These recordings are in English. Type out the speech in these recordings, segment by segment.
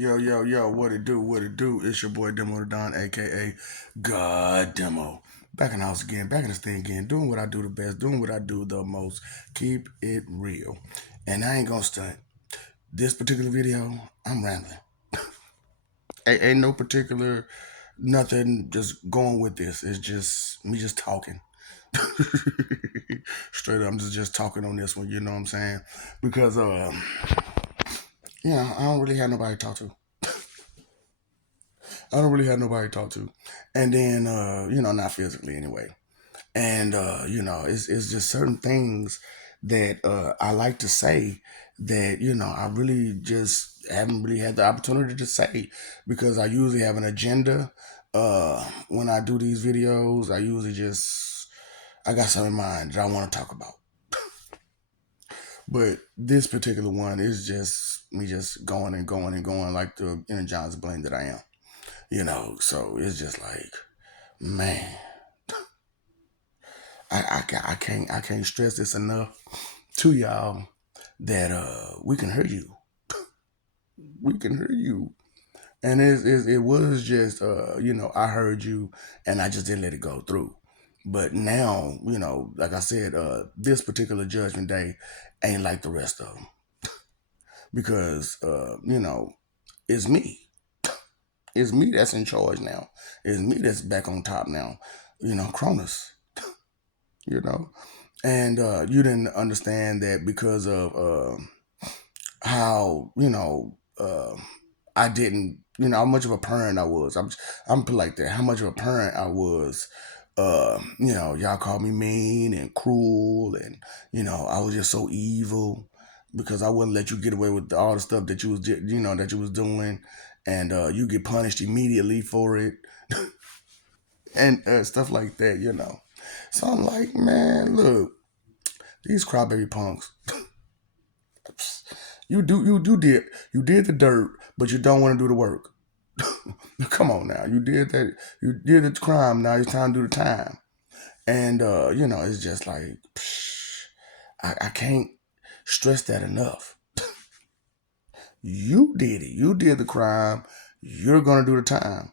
Yo, yo, yo, what it do, what it do? It's your boy Demo the Don, aka God Demo. Back in the house again, back in this thing again, doing what I do the best, doing what I do the most. Keep it real. And I ain't gonna stunt. This particular video, I'm rambling. Ain't no particular nothing just going with this. It's just me just talking. Straight up, I'm just talking on this one, you know what I'm saying? Because I don't really have nobody to talk to. I don't really have nobody to talk to. And then not physically anyway. And it's just certain things that I like to say that, I really just haven't really had the opportunity to say because I usually have an agenda. When I do these videos, I got something in mind that I want to talk about. But this particular one is just me just going and going and going like the inner John's blame that I am. So it's just like, man, I can't stress this enough to y'all that we can hear you. We can hear you. And it was just I heard you and I just didn't let it go through. But now, like I said, this particular judgment day ain't like the rest of them because it's me. It's me that's in charge now. It's me that's back on top now. Cronus. You know, and you didn't understand that because of how I didn't how much of a parent I was. I'm put like that. How much of a parent I was. Y'all called me mean and cruel, and I was just so evil because I wouldn't let you get away with all the stuff that you was that you was doing, and you get punished immediately for it, and stuff like that. So I'm like, man, look, these crybaby punks. You did the dirt, but you don't want to do the work. Come on now, you did that. You did the crime. Now it's time to do the time. And it's just like I can't stress that enough. You did it. You did the crime. You're gonna do the time.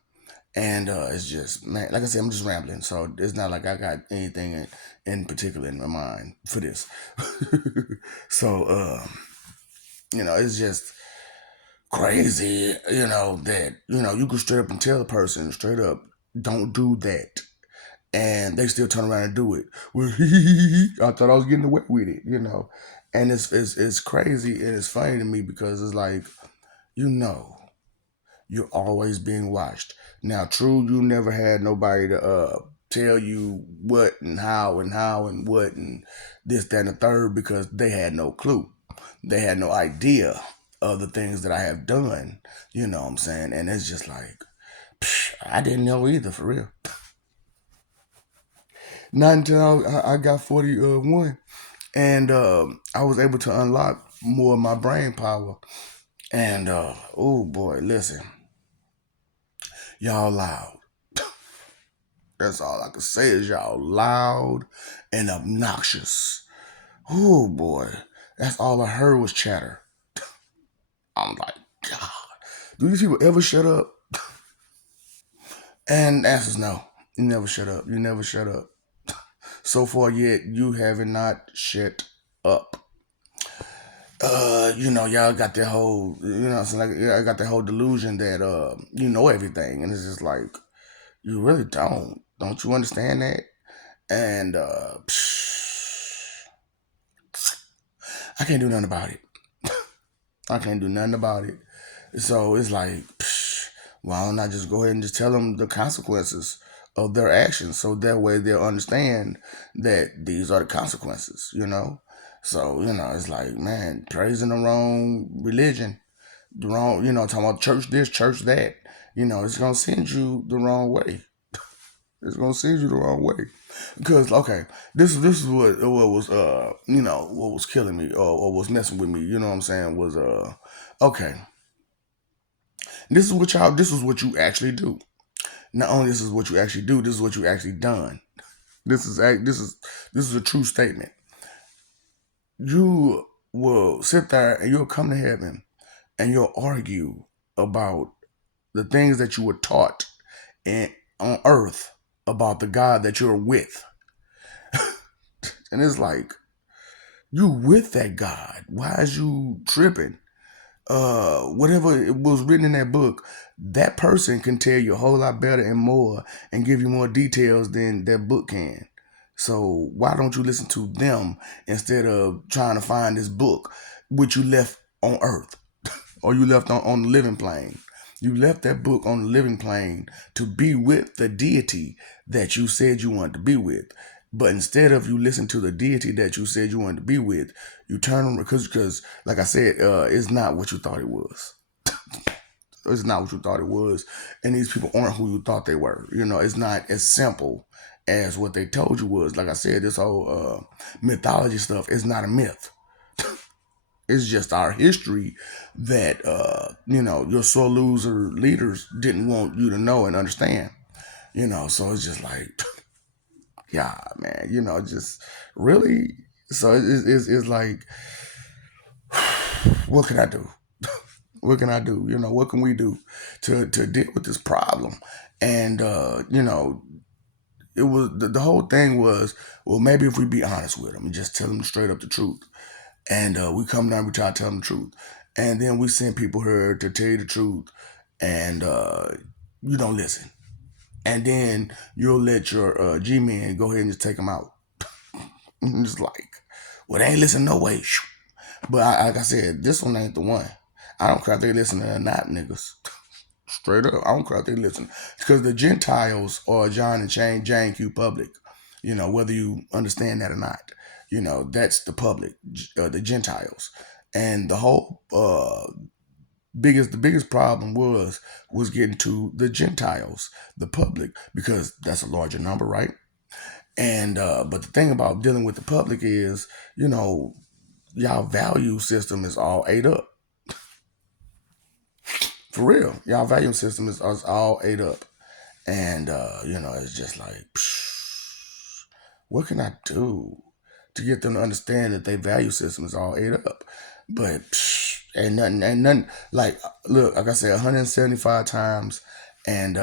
And it's just, man, like I said, I'm just rambling. So it's not like I got anything in particular in my mind for this. So it's just crazy, that, you could straight up and tell the person straight up, don't do that. And they still turn around and do it. Well, I thought I was getting away with it. And it's crazy and it's funny to me because it's like, you know, you're always being watched. Now, true, you never had nobody to tell you what and how and what and this, that, and the third because they had no clue. They had no idea of the things that I have done. You know what I'm saying? And it's just like, I didn't know either, for real. Not until I got 41 and I was able to unlock more of my brain power. And oh boy, listen, y'all loud. That's all I can say is y'all loud and obnoxious. Oh boy, that's all I heard was chatter. I'm like, God, do these people ever shut up? And the answer's no. You never shut up. You never shut up. So far yet, you haven't not shut up. Y'all got that whole, so like, I got that whole delusion that you know everything, and it's just like you really don't. Don't you understand that? And I can't do nothing about it. I can't do nothing about it. So it's like, why don't I just go ahead and just tell them the consequences of their actions, so that way they'll understand that these are the consequences. So it's like, man, praising the wrong religion, the wrong, talking about church this, church that. It's gonna send you the wrong way. It's gonna send you the wrong way. Because okay, this is what was what was killing me or was messing with me. You know what I'm saying was okay. This is what you actually do. Not only this is what you actually do, this is what you actually done. This is a true statement. You will sit there and you'll come to heaven and you'll argue about the things that you were taught in, on earth about the God that you're with. And it's like, you with that God. Why is you tripping? Whatever it was written in that book, that person can tell you a whole lot better and more and give you more details than that book can. So why don't you listen to them instead of trying to find this book which you left on earth or you left on the living plane? You left that book on the living plane to be with the deity that you said you wanted to be with. But instead of you listen to the deity that you said you wanted to be with, you turn because like I said, it's not what you thought it was. It's not what you thought it was, and these people aren't who you thought they were. You know, it's not as simple as what they told you was. Like I said, this whole mythology stuff is not a myth. It's just our history that your sore loser leaders didn't want you to know and understand. So it's just like, yeah, man. Just really. So it's like, what can I do? What can I do? What can we do to deal with this problem? And it was the whole thing was, well, maybe if we be honest with them and just tell them straight up the truth, and we come down, we try to tell them the truth, and then we send people here to tell you the truth, and you don't listen, and then you'll let your G-men go ahead and just take them out. And it's like, well, they ain't listen no way. But like I said, this one ain't the one. I don't care if they listen or not, niggas. Straight up, I don't care if they listen. Because the Gentiles are John and Jane Q public. Whether you understand that or not. That's the public, the Gentiles. And the whole the biggest problem was getting to the Gentiles, the public, because that's a larger number, right? And but the thing about dealing with the public is, y'all value system is all ate up. For real. Y'all value system is all ate up. And it's just like, what can I do to get them to understand that their value system is all ate up? But ain't nothing like, look, like I said, 175 times. And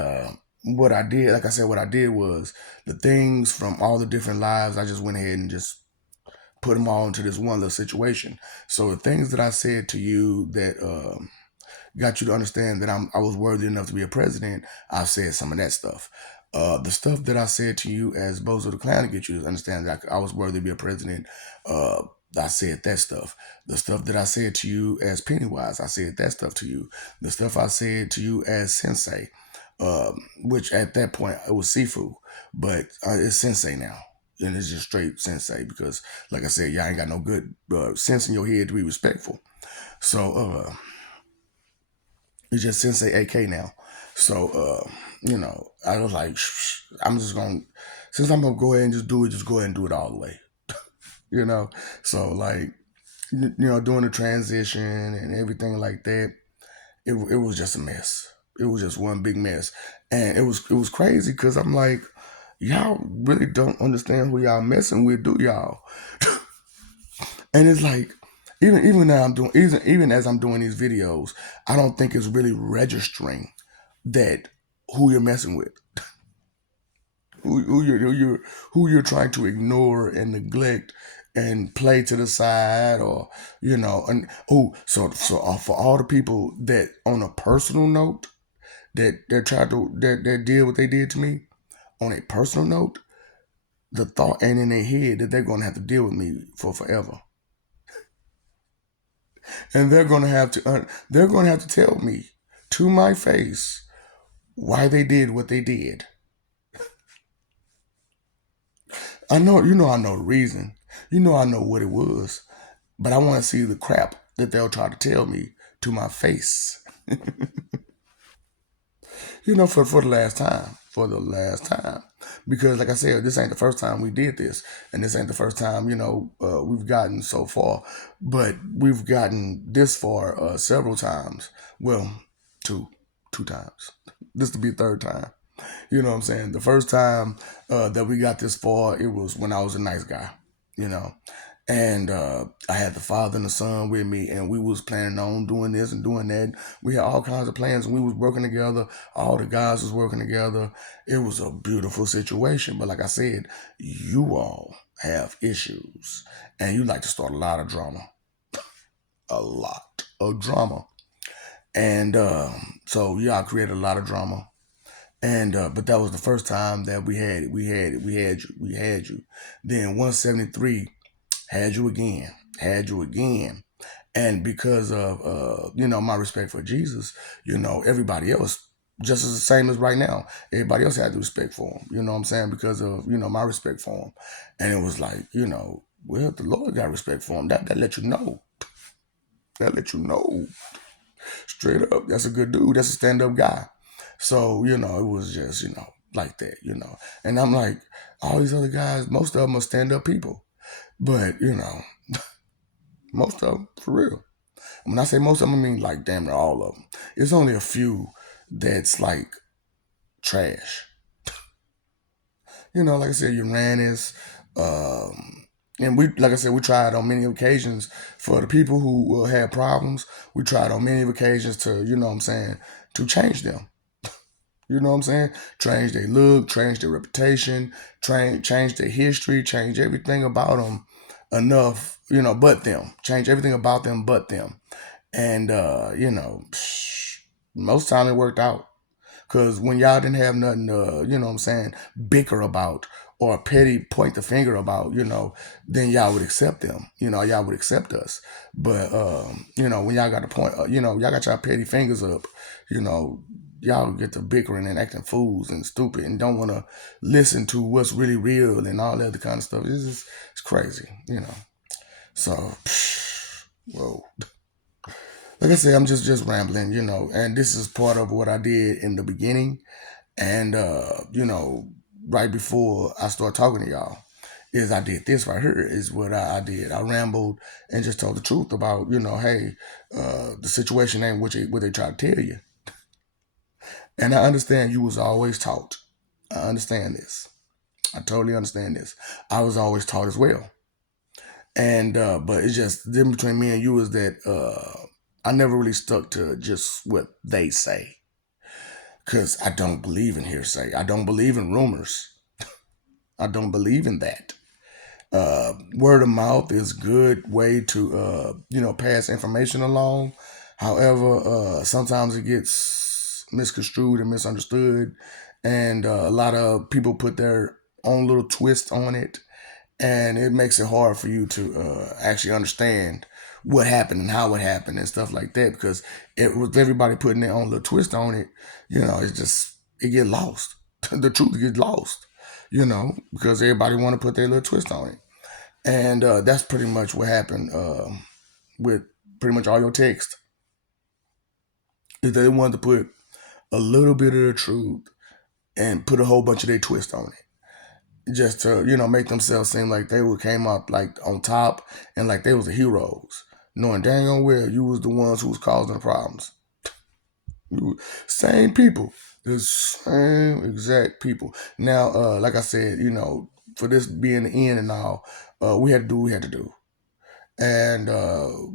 what I did, like I said, what I did was the things from all the different lives, I just went ahead and just put them all into this one little situation. So the things that I said to you that got you to understand that I was worthy enough to be a president, I've said some of that stuff. The stuff that I said to you as Bozo the Clown to get you to understand that I was worthy to be a president, I said that stuff. The stuff that I said to you as Pennywise, I said that stuff to you. The stuff I said to you as Sensei, which at that point it was Sifu, but it's Sensei now. And it's just straight Sensei because, like I said, y'all ain't got no good sense in your head to be respectful. So, it's just Sensei AK now. So, I was like, I'm just going to, since I'm going to go ahead and just do it, just go ahead and do it all the way. you know? So, like, doing the transition and everything like that, it was just a mess. It was just one big mess. And it was crazy because I'm like, y'all really don't understand who y'all messing with, do y'all? And it's like, even now I'm doing even as I'm doing these videos, I don't think it's really registering that who you're messing with, who you're trying to ignore and neglect and play to the side, or and for all the people that on a personal note that they're trying to that did what they did to me on a personal note, the thought ain't in their head that they're gonna have to deal with me for forever. And they're going to have to tell me to my face why they did what they did. I know the reason. I know what it was. But I want to see the crap that they'll try to tell me to my face. For the last time. For the last time. Because, like I said, this ain't the first time we did this. And this ain't the first time, we've gotten so far. But we've gotten this far several times. Well, two times. This will be the third time. You know what I'm saying? The first time that we got this far, it was when I was a nice guy, you know. And I had the father and the son with me, and we was planning on doing this and doing that. We had all kinds of plans, and we was working together. All the guys was working together. It was a beautiful situation. But like I said, you all have issues, and you like to start a lot of drama, a lot of drama. And so y'all created a lot of drama. And but that was the first time that we had you. Then 173 had you again. And because of my respect for Jesus, everybody else just as the same as right now. Everybody else had the respect for him. You know what I'm saying? Because of my respect for him. And it was like, well, the Lord got respect for him. That let you know. That let you know. Straight up. That's a good dude. That's a stand-up guy. So, it was just, like that. And I'm like, all these other guys, most of them are stand-up people. But, most of them, for real. When I say most of them, I mean like damn near all of them. It's only a few that's like trash. Like I said, Uranus. And we, like I said, we tried on many occasions for the people who had problems. We tried on many occasions to, what I'm saying, to change them. You know what I'm saying? Change their look, change their reputation, change their history, change everything about them enough, but them. Change everything about them but them. And most time it worked out. Cause when y'all didn't have nothing to, what I'm saying, bicker about or petty point the finger about, then y'all would accept them. Y'all would accept us. But when y'all got the point, y'all got y'all petty fingers up, you know, y'all get to bickering and acting fools and stupid and don't want to listen to what's really real and all that other kind of stuff. It's crazy. So, whoa. Like I said, I'm just rambling, and this is part of what I did in the beginning. And right before I start talking to y'all, is I did this right here is what I did. I rambled and just told the truth about, hey, the situation ain't what they try to tell you. And I understand you was always taught. I understand this. I totally understand this. I was always taught as well. And but it's just the difference between me and you is that I never really stuck to just what they say. Because I don't believe in hearsay. I don't believe in rumors. I don't believe in that. Word of mouth is good way to pass information along. However, sometimes it gets misconstrued and misunderstood, and a lot of people put their own little twist on it, and it makes it hard for you to actually understand what happened and how it happened and stuff like that. Because with everybody putting their own little twist on it, it's just it get lost. The truth gets lost, because everybody want to put their little twist on it. And that's pretty much what happened with pretty much all your text. Is they wanted to put a little bit of the truth and put a whole bunch of their twist on it, just to make themselves seem like they would came out like on top and like they was the heroes, knowing dang on well you was the ones who was causing the problems. Same people, the same exact people. Now, like I said, for this being the end and all, we had to do what we had to do. And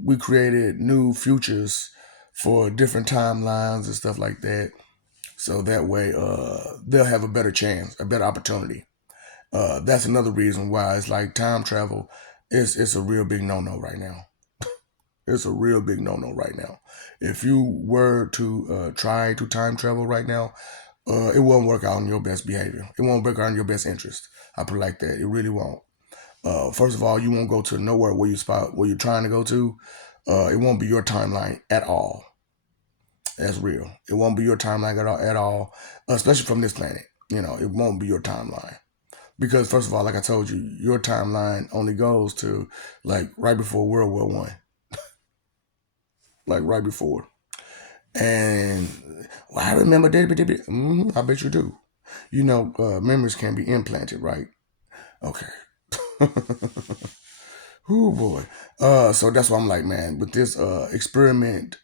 we created new futures for different timelines and stuff like that. So that way, they'll have a better chance, a better opportunity. That's another reason why it's like time travel. It's a real big no no right now. It's a real big no no right now. If you were to try to time travel right now, it won't work out in your best behavior. It won't work out in your best interest. I put it like that. It really won't. First of all, you won't go to nowhere where you're trying to go to. It won't be your timeline at all. That's real. It won't be your timeline at all, especially from this planet. It won't be your timeline because first of all, like I told you, your timeline only goes to like right before World War I, like right before. And well, I remember that. I bet you do. Memories can be implanted, right? Okay. Oh boy. So that's why I'm like, man, with this experiment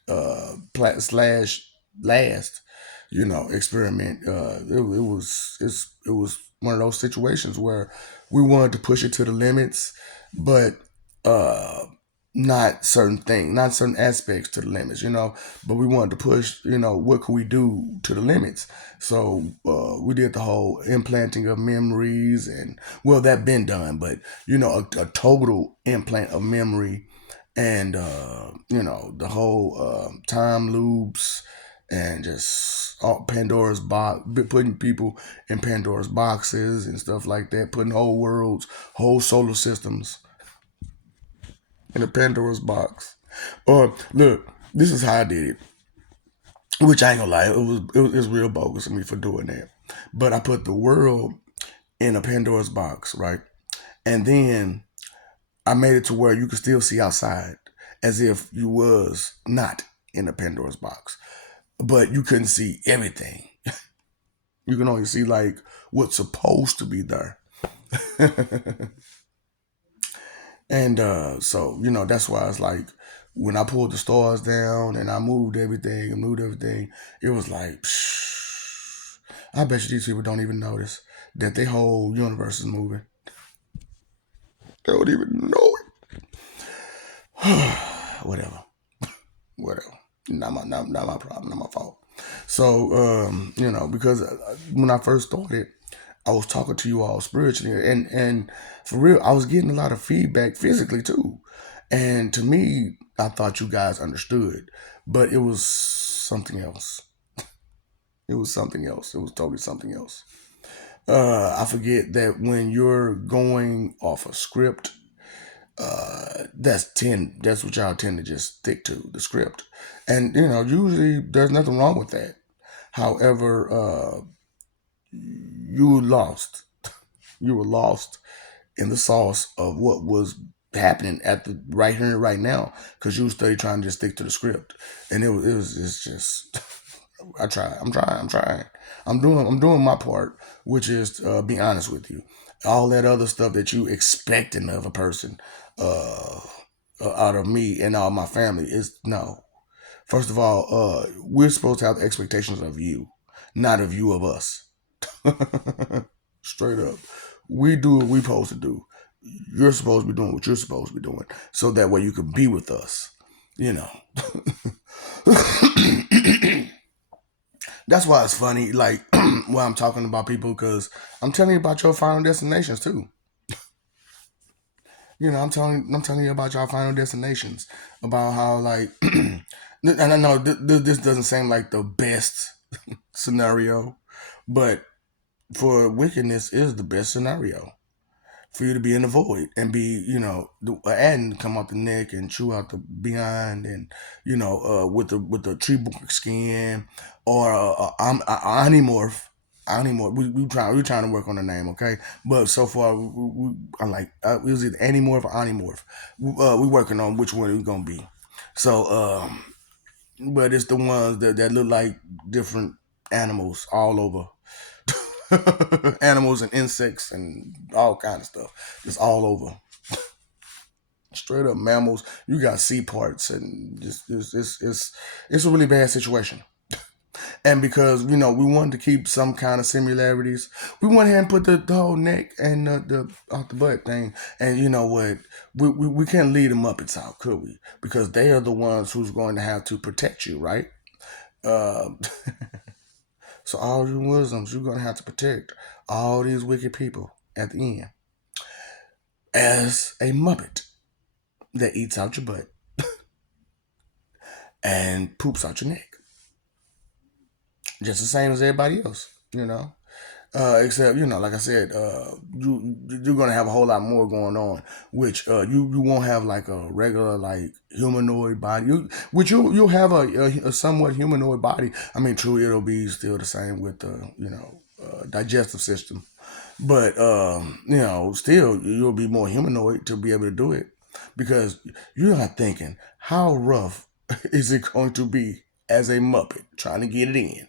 slash last, experiment, it was one of those situations where we wanted to push it to the limits, but uh not certain things, not certain aspects to the limits, but we wanted to push, what could we do to the limits. So we did the whole implanting of memories, and well, that been done, but a total implant of memory, and the whole time loops, and just all Pandora's box, putting people in Pandora's boxes and stuff like that, putting whole worlds, whole solar systems in a Pandora's box. Or look, this is how I did it. Which I ain't gonna lie, it was real bogus of me for doing that. But I put the world in a Pandora's box, right? And then I made it to where you could still see outside, as if you was not in a Pandora's box, but you couldn't see everything. You can only see like what's supposed to be there. And so, that's why it's like when I pulled the stars down and I moved everything and moved everything, it was like, psh, I bet you these people don't even notice that their whole universe is moving. They don't even know it. Whatever. Whatever. Not my problem, not my fault. So, because when I first started, I was talking to you all spiritually, and for real, I was getting a lot of feedback physically too. And to me, I thought you guys understood, but it was something else. It was something else. It was totally something else. I forget that when you're going off a script, that's what y'all tend to just stick to, the script. And usually there's nothing wrong with that. However, you were lost. You were lost in the sauce of what was happening at the right here and right now, because you study trying to just stick to the script. And it's just I'm trying. I'm doing my part, which is be honest with you. All that other stuff that you expecting of a person, uh, out of me and all my family, is no. First of all, we're supposed to have expectations of you, not of you of us. Straight up. We do what we're supposed to do. You're supposed to be doing what you're supposed to be doing, so that way you can be with us. You know. That's why it's funny, like when I'm talking about people, because I'm telling you about your final destinations too. I'm telling you about your final destinations, about how like, and I know this doesn't seem like the best scenario, but for wickedness is the best scenario for you to be in the void and be, the and come out the neck and chew out the behind, and with the tree bark skin, or animorph. Animorph. We trying to work on the name, okay? But so far, I like it was either animorph or animorph. We working on which one we gonna be. So, but it's the ones that look like different animals all over. Animals and insects and all kind of stuff. Just all over. Straight up mammals. You got sea parts, and just it's a really bad situation. And because we wanted to keep some kind of similarities, we went ahead and put the whole neck and the off the butt thing. And you know what? We can't lead them up its out, could we? Because they are the ones who's going to have to protect you, right? Uh, so all you Muslims, you're gonna have to protect all these wicked people at the end as a muppet that eats out your butt and poops out your neck, just the same as everybody else. Except like I said, you're gonna have a whole lot more going on, which you won't have like a regular like humanoid body. Which you'll have a somewhat humanoid body. I mean, true, it'll be still the same with the digestive system, but still you'll be more humanoid to be able to do it, because you're not thinking how rough is it going to be as a Muppet trying to get it in.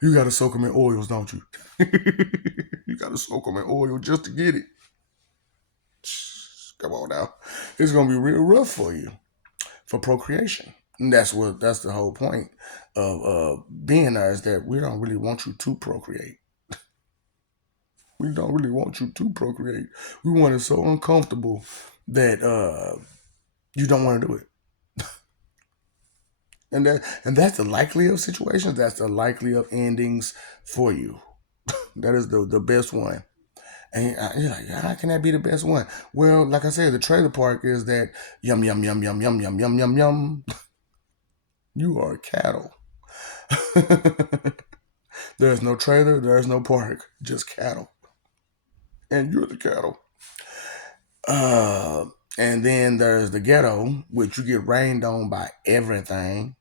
You gotta soak them in oils, don't you? You gotta soak them in oil just to get it. Come on now, it's gonna be real rough for you for procreation. And that's the whole point of being there, is that we don't really want you to procreate. We don't really want you to procreate. We want it so uncomfortable that you don't want to do it. And that's the likely of situations. That's the likely of endings for you. That is the best one. And you're like, how can that be the best one? Well, like I said, the trailer park is that yum yum yum yum yum yum yum yum yum. You are cattle. There's no trailer. There's no park. Just cattle, and you're the cattle. Uh, and then there's the ghetto, which you get rained on by everything: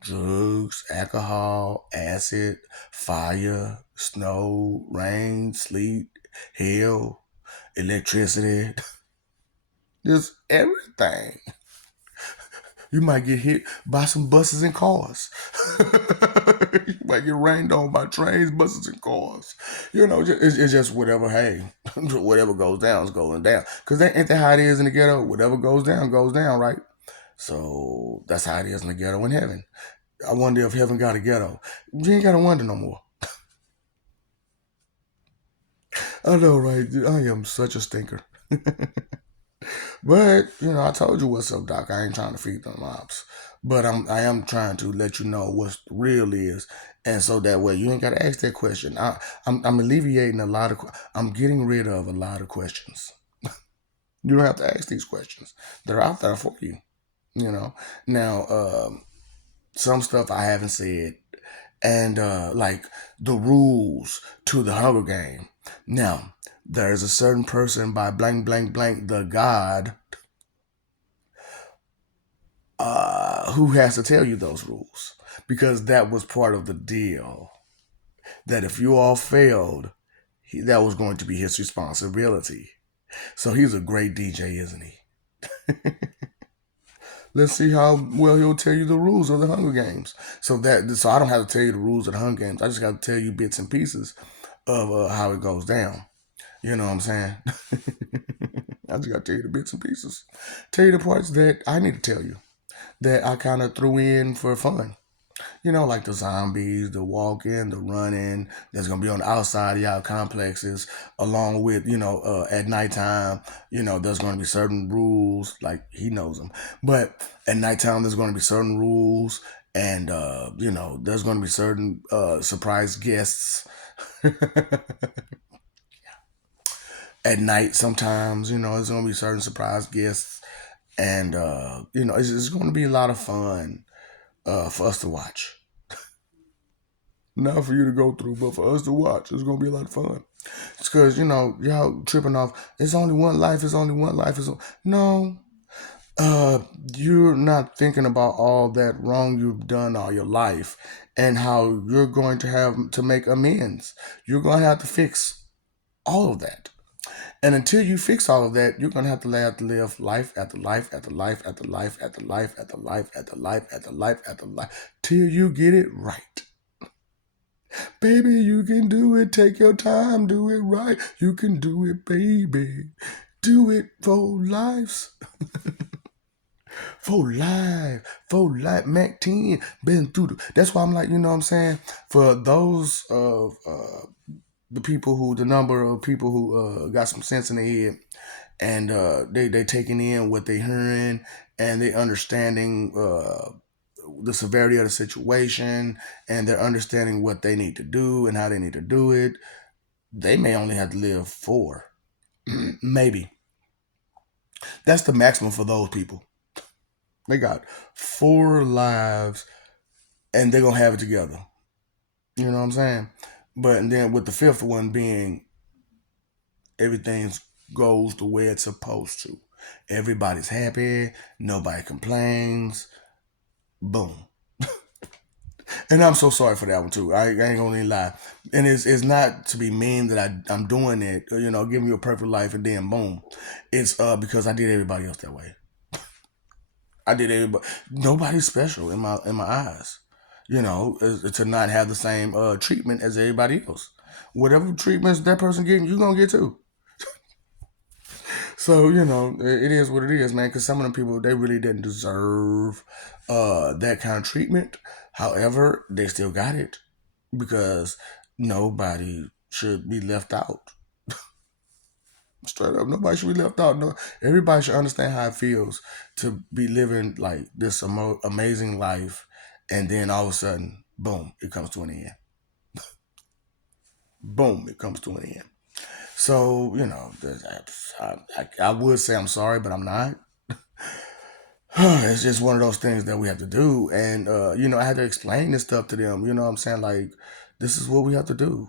drugs, alcohol, acid, fire, snow, rain, sleet, hail, electricity, just everything. You might get hit by some buses and cars. You might get rained on by trains, buses, and cars. It's just whatever. Hey, whatever goes down is going down. Cause that ain't that how it is in the ghetto. Whatever goes down, right? So that's how it is in the ghetto in heaven. I wonder if heaven got a ghetto. You ain't gotta wonder no more. I know, right? I am such a stinker. But I told you what's up, Doc. I ain't trying to feed them mobs, but I am trying to let you know what's real is, and so that way you ain't got to ask that question. I'm alleviating a lot of. I'm getting rid of a lot of questions. You don't have to ask these questions. They're out there for you. Now some stuff I haven't said, and like the rules to the Hunger Game. Now there's a certain person by blank blank blank the God who has to tell you those rules because that was part of the deal. That if you all failed, that was going to be his responsibility. So he's a great DJ, isn't he? Let's see how well he'll tell you the rules of the Hunger Games. So I don't have to tell you the rules of the Hunger Games. I just got to tell you bits and pieces of how it goes down. You know what I'm saying? I just got to tell you the bits and pieces. Tell you the parts that I need to tell you that I kind of threw in for fun. Like the zombies, the walking, the running that's gonna be on the outside of y'all complexes, along with, at nighttime, there's gonna be certain rules, like he knows them. But at nighttime there's gonna be certain rules and there's gonna be certain surprise guests. At night sometimes, there's gonna be certain surprise guests and it's gonna be a lot of fun for us to watch. Not for you to go through, but for us to watch. It's gonna be a lot of fun. It's because y'all tripping off. It's only one life. It's only one life. No. You're not thinking about all that wrong you've done all your life, and how you're going to have to make amends. You're going to have to fix all of that. And until you fix all of that, you're gonna have to live life after life after life after life after life after life after life after life after life till you get it right. Baby, you can do it. Take your time. Do it right. You can do it, baby. Do it for lives. For life. For life. Mac 10. Been through that's why I'm like, you know what I'm saying? For those of the number of people who got some sense in their head and they taking in what they hearing and they understanding the severity of the situation and they're understanding what they need to do and how they need to do it, they may only have to live 4. Maybe. That's the maximum for those people. They got 4 lives and they're going to have it together. You know what I'm saying? But and then with the 5th one being everything goes the way it's supposed to. Everybody's happy. Nobody complains. Boom. And I'm so sorry for that one too. I ain't gonna lie. And it's not to be mean that I'm doing it, giving you a perfect life and then boom. It's because I did everybody else that way. I did everybody. Nobody's special in my eyes. To not have the same treatment as everybody else. Whatever treatments that person getting, you gonna get too. So it is what it is, man. Because some of them people they really didn't deserve that kind of treatment. However, they still got it because nobody should be left out. Straight up, nobody should be left out. No, everybody should understand how it feels to be living like this amazing life, and then all of a sudden, boom, it comes to an end. Boom, it comes to an end. So I would say I'm sorry, but I'm not. It's just one of those things that we have to do, and I had to explain this stuff to them. You know what I'm saying? Like, this is what we have to do.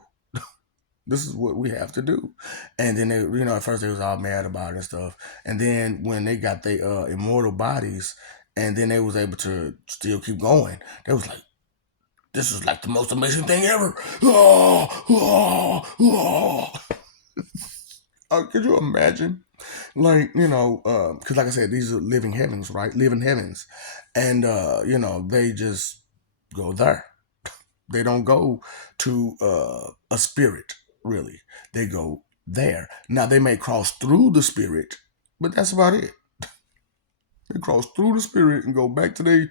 This is what we have to do. And then they, at first they was all mad about it and stuff. And then when they got their immortal bodies, and then they was able to still keep going, they was like, "This is like the most amazing thing ever!" Oh, oh, oh. Could you imagine? Like, because like I said, these are living heavens, right? Living heavens, and they just go there. They don't go to a spirit, really. They go there. Now, they may cross through the spirit, but that's about it. They cross through the spirit and go back to their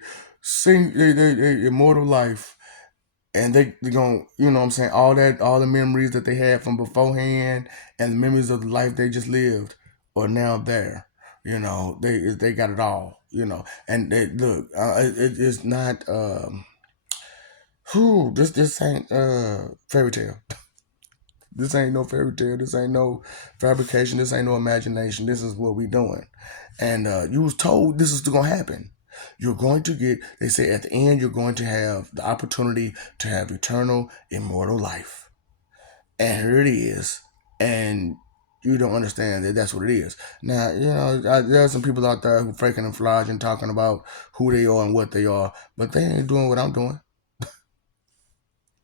immortal life. And they're going to, you know what I'm saying, all the memories that they had from beforehand and the memories of the life they just lived are now there. They got it all, and they look, it's not, this ain't fairy tale. This ain't no fairy tale. This ain't no fabrication. This ain't no imagination. This is what we doing. And you was told this is gonna happen. You're going to get. They say at the end you're going to have the opportunity to have eternal, immortal life. And here it is. And you don't understand that that's what it is. Now, there are some people out there who faking and flogging, talking about who they are and what they are, but they ain't doing what I'm doing.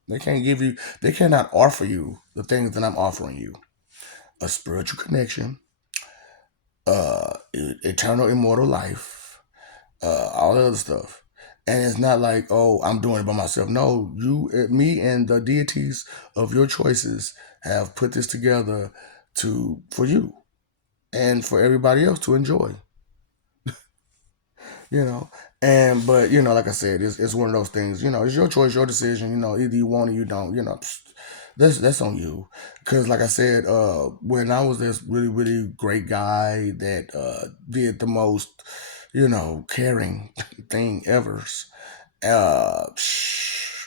They can't give you, they cannot offer you the things that I'm offering you: a spiritual connection, eternal, immortal life, all the other stuff. And it's not like, oh, I'm doing it by myself. No, me, and the deities of your choices have put this together for you and for everybody else to enjoy. you know. But like I said, it's one of those things. It's your choice, your decision. Either you want or you don't. That's on you. Because like I said, when I was this really really great guy that did the most, caring thing ever,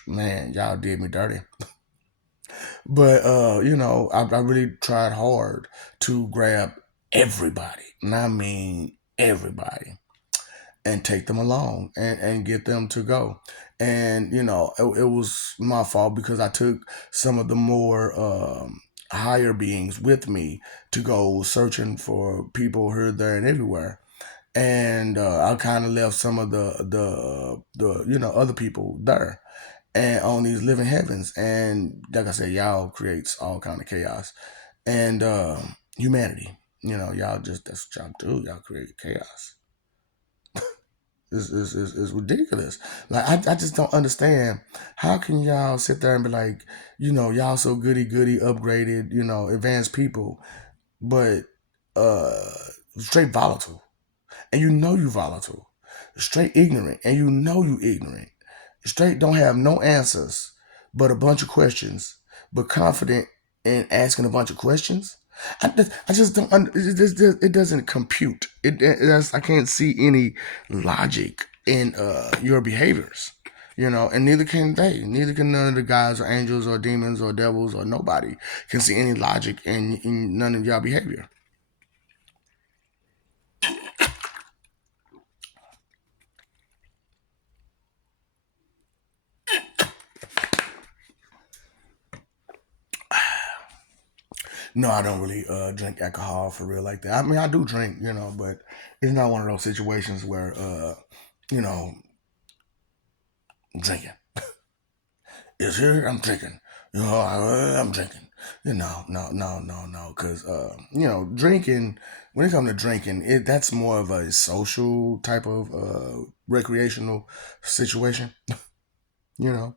man, y'all did me dirty. But I really tried hard to grab everybody, and I mean everybody, and take them along and get them to go. And it was my fault because I took some of the more higher beings with me to go searching for people here, there, and everywhere. And I kind of left some of the other people there and on these living heavens. And like I said, y'all creates all kind of chaos and humanity. Y'all just, that's what y'all do. Y'all create chaos. Is ridiculous. Like I just don't understand how can y'all sit there and be like, y'all so goody goody upgraded, advanced people, but uh straight volatile. And you volatile. Straight ignorant, and you ignorant. Straight don't have no answers, but a bunch of questions, but confident in asking a bunch of questions. I just don't. It doesn't compute. I can't see any logic in your behaviors. And neither can they. Neither can none of the guys or angels or demons or devils or nobody can see any logic in none of y'all behavior. No, I don't really drink alcohol for real like that. I mean, I do drink, but it's not one of those situations where, you know, I'm drinking. It's here, I'm drinking. I'm drinking. No. Because, drinking, when it comes to drinking, that's more of a social type of recreational situation, you know.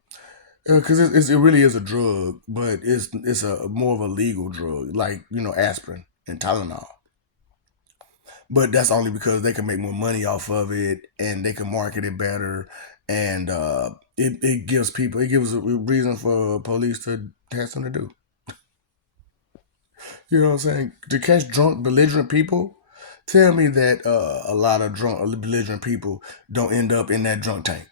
Because it really is a drug, but it's a more of a legal drug, like aspirin and Tylenol. But that's only because they can make more money off of it and they can market it better, and it gives a reason for police to have something to do. You know what I'm saying? To catch drunk, belligerent people, tell me that a lot of drunk, belligerent people don't end up in that drunk tank.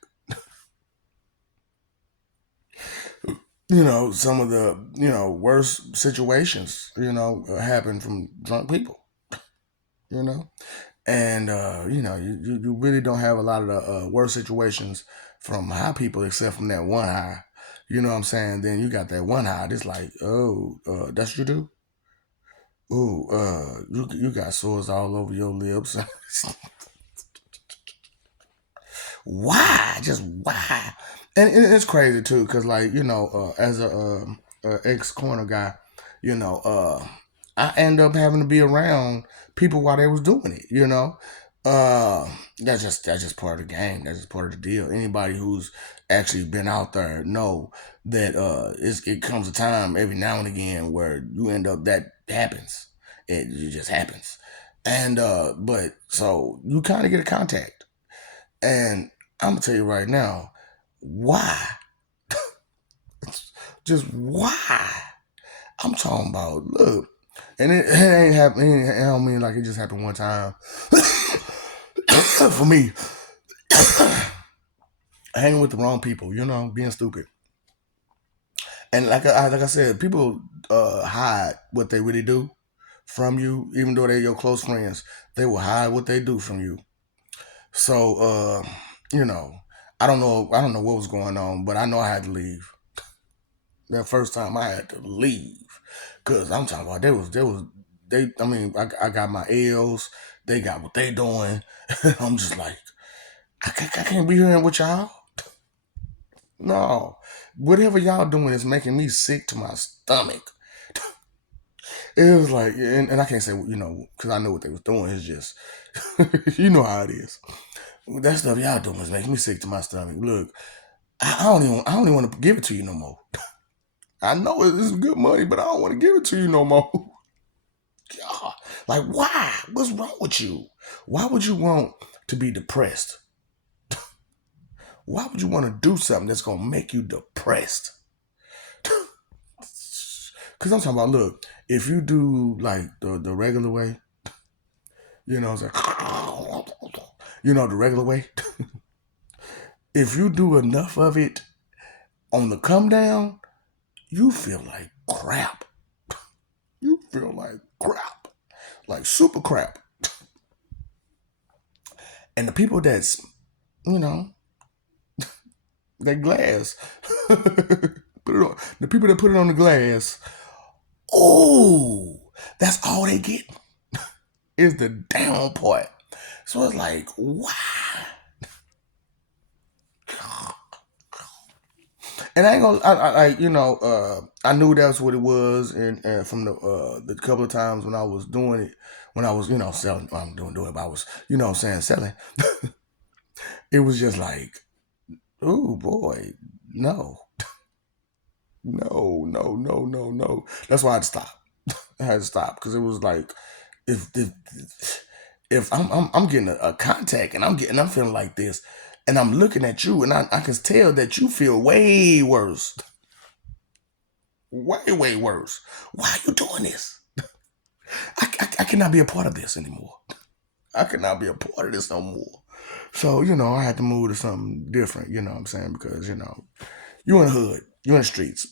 Some of the worst situations happen from drunk people. You know, and you really don't have a lot of the worst situations from high people except from that one high. You know what I'm saying? Then you got that one high. It's like, oh, that's what you do. Ooh, you got sores all over your lips. Why? Just why? And it's crazy too, cause like as a ex corner guy, I end up having to be around people while they was doing it. That's just part of the game. That's just part of the deal. Anybody who's actually been out there know that it comes a time every now and again where you end up that happens. It just happens, and but so you kind of get a contact. And I'm gonna tell you right now, why? Just why? I'm talking about look, and it ain't happening. I don't mean like it just happened one time. For me, hanging with the wrong people, being stupid, and like I said, people hide what they really do from you, even though they're your close friends. They will hide what they do from you. So, you know, I don't know what was going on, but I know I had to leave. That first time I had to leave. Cause I'm talking about I mean, I got my L's, they got what they doing. I'm just like, I can't be here with y'all. No. Whatever y'all doing is making me sick to my stomach. It was like, and I can't say, because I know what they was doing. It's just, you know how it is. That stuff y'all doing is making me sick to my stomach. Look, I don't even want to give it to you no more. I know it's good money, but I don't want to give it to you no more. God, like why? What's wrong with you? Why would you want to be depressed? Why would you want to do something that's gonna make you depressed? Because I'm talking about, look, if you do like the regular way, it's like, the regular way. If you do enough of it on the come down, you feel like crap. You feel like crap, like super crap. And the people that's, you know, that glass, the people that put it on the glass, oh, that's all they get is the down part. So it's like, wow. And I ain't gonna, I knew that's what it was, and from the couple of times when I was doing it, when I was, selling, I'm doing it, but I was, selling, it was just like, oh boy, no, no, no, no, no, no. That's why I had to stop. I had to stop because it was like, if if I'm getting a contact and I'm feeling like this, and I'm looking at you, and I can tell that you feel way worse, way way worse. Why are you doing this? I cannot be a part of this anymore. I cannot be a part of this no more. So I had to move to something different. You know what I'm saying? Because you in the hood, you in the streets.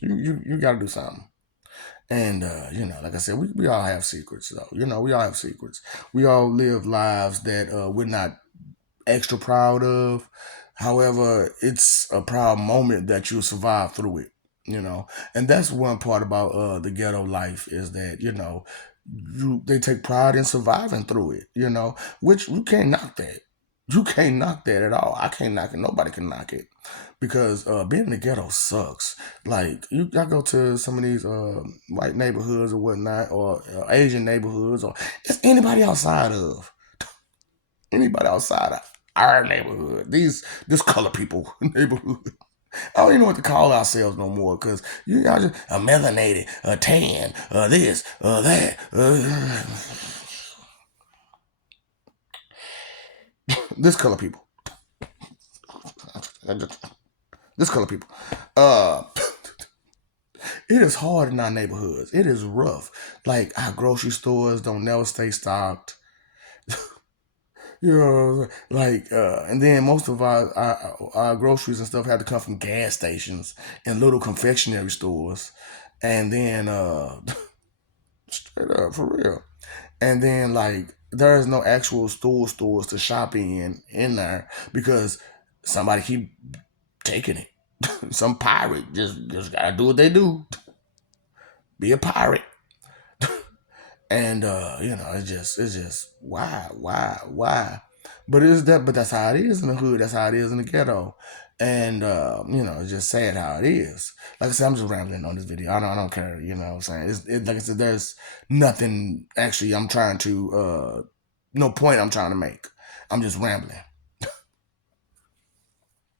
You got to do something. And like I said, we all have secrets though. We all have secrets. We all live lives that we're not extra proud of. However, it's a proud moment that you survive through it. And that's one part about the ghetto life is that they take pride in surviving through it. Which you can't knock that. You can't knock that at all. I can't knock it. Nobody can knock it because being in the ghetto sucks. Like I go to some of these white neighborhoods or whatnot, or Asian neighborhoods, or it's anybody outside of our neighborhood. This color people neighborhood. I don't even know what to call ourselves no more because you guys just a melanated, a tan, this, that. This color people. This color people. Uh, It is hard in our neighborhoods. It is rough. Like our grocery stores don't never stay stocked. You know, like, and then most of our groceries and stuff had to come from gas stations and little confectionery stores, and then straight up for real. And then like there is no actual stores to shop in there because somebody keep taking it. Some pirate just gotta do what they do. Be a pirate. And it's just why? But that's how it is in the hood, that's how it is in the ghetto. And it's just sad how it is. Like I said, I'm just rambling on this video. I don't care, you know what I'm saying? Like I said, there's nothing actually I'm trying to no point I'm trying to make. I'm just rambling.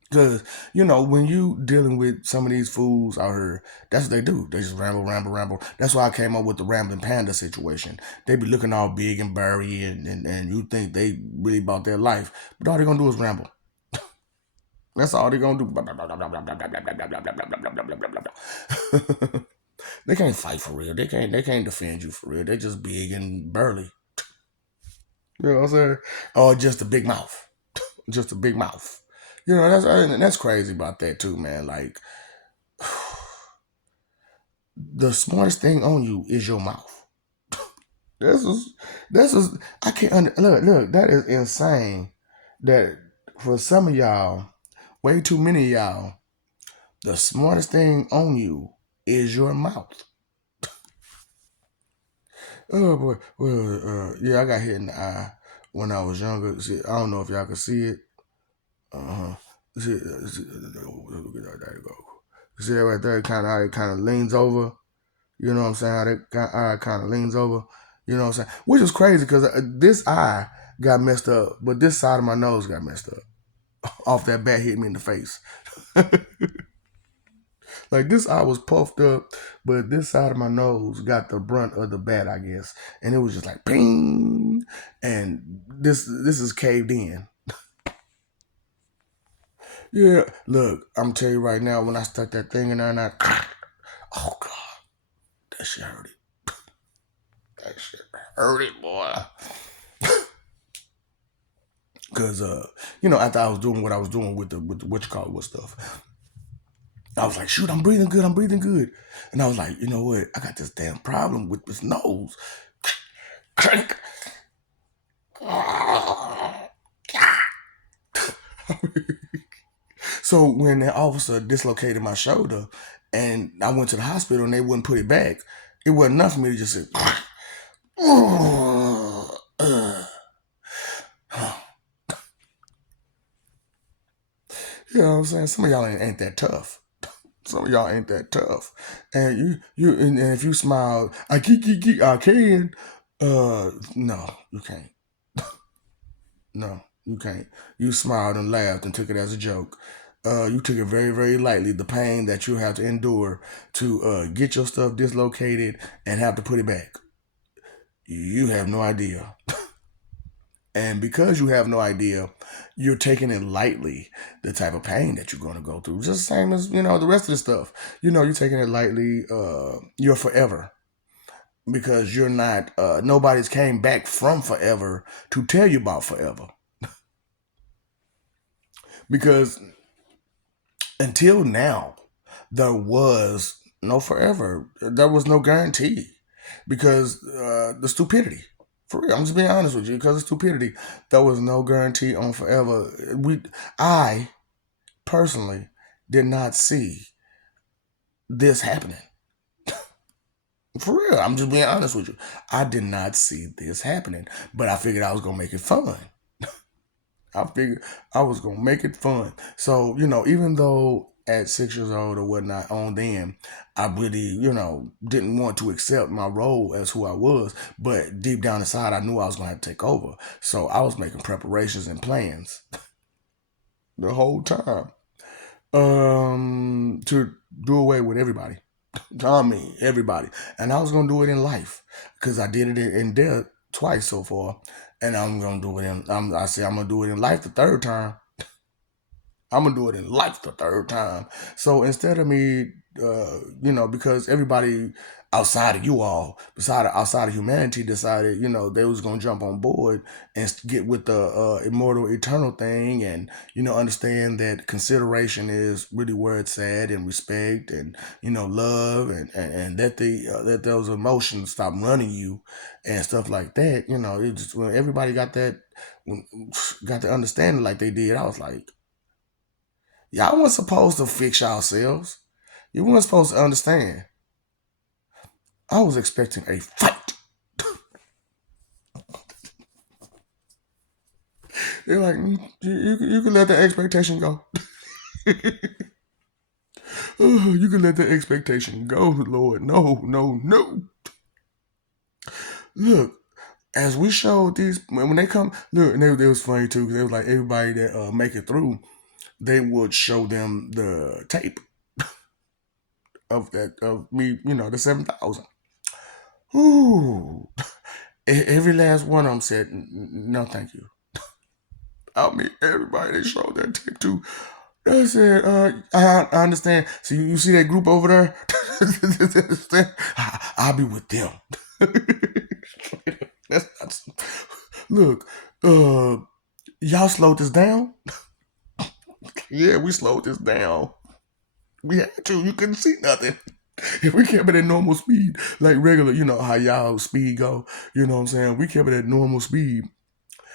Because, when you dealing with some of these fools out here, that's what they do. They just ramble, ramble, ramble. That's why I came up with the rambling panda situation. They be looking all big and burly, and you think they really about their life. But all they going to do is ramble. That's all they going to do. They can't fight for real. They can't defend you for real. They just big and burly. You know what I'm saying? Or just a big mouth. Just a big mouth. That's crazy about that too, man. Like, the smartest thing on you is your mouth. This is I can't look. That is insane. That for some of y'all, way too many of y'all, the smartest thing on you is your mouth. Oh boy, well, yeah, I got hit in the eye when I was younger. See, I don't know if y'all can see it. Uh-huh. There you go. See that right there? Kind of how it kind of leans over. You know what I'm saying? How that eye kind of leans over. You know what I'm saying? Which is crazy because this eye got messed up, but this side of my nose got messed up. Off that bat hit me in the face. Like this eye was puffed up, but this side of my nose got the brunt of the bat, I guess. And it was just like ping. And this is caved in. Yeah, look, I'm telling you right now, when I stuck that thing in there and oh God, that shit hurt it. That shit hurt it, boy. Cause after I was doing what I was doing with the what you call it, what stuff, I was like, shoot, I'm breathing good. And I was like, you know what? I got this damn problem with this nose. So when the officer dislocated my shoulder and I went to the hospital and they wouldn't put it back, it wasn't enough for me to just say, you know what I'm saying? Some of y'all ain't that tough. Some of y'all ain't that tough. And and if you smile, I can. No, you can't. No, you can't. You smiled and laughed and took it as a joke. You took it very, very lightly. The pain that you have to endure to get your stuff dislocated and have to put it back. You have no idea. And because you have no idea, you're taking it lightly, the type of pain that you're going to go through. Just the same as, the rest of the stuff. You're taking it lightly. You're forever. Because you're not, nobody's came back from forever to tell you about forever. Because until now, there was no forever. There was no guarantee. Because the stupidity. For real, I'm just being honest with you. Because of stupidity, there was no guarantee on forever. I personally did not see this happening. For real, I'm just being honest with you. I did not see this happening, but I figured I was gonna make it fun. I figured I was gonna make it fun. So even though at 6 years old or whatnot on then, I really didn't want to accept my role as who I was, but deep down inside, I knew I was gonna have to take over. So I was making preparations and plans the whole time to do away with everybody. Tommy, everybody. And I was gonna do it in life because I did it in death twice so far, and I'm gonna do it in. I say I'm gonna do it in life the third time. I'm gonna do it in life the third time. So instead of me, because everybody outside of you all, outside of humanity, decided, they was gonna jump on board and get with the immortal, eternal thing, and understand that consideration is really where it's at, and respect, and love, and that that those emotions stop running you, and stuff like that. It just when everybody got the understanding like they did, I was like, y'all weren't supposed to fix yourselves. You weren't supposed to understand. I was expecting a fight. They're like, you can let the expectation go. Oh, you can let the expectation go, Lord. No, no, no. Look, as we showed these, when they come, look, and they was funny too, because they was like, everybody that make it through, they would show them the tape of me, the 7,000. Ooh. Every last one of them said, no, thank you. I mean, everybody they showed that tape to. They said, I understand. So you see that group over there? I'll be with them. That's, look, y'all slowed this down? Yeah, we slowed this down. We had to. You couldn't see nothing. If we kept it at normal speed, like regular, how y'all speed go, you know what I'm saying? We kept it at normal speed,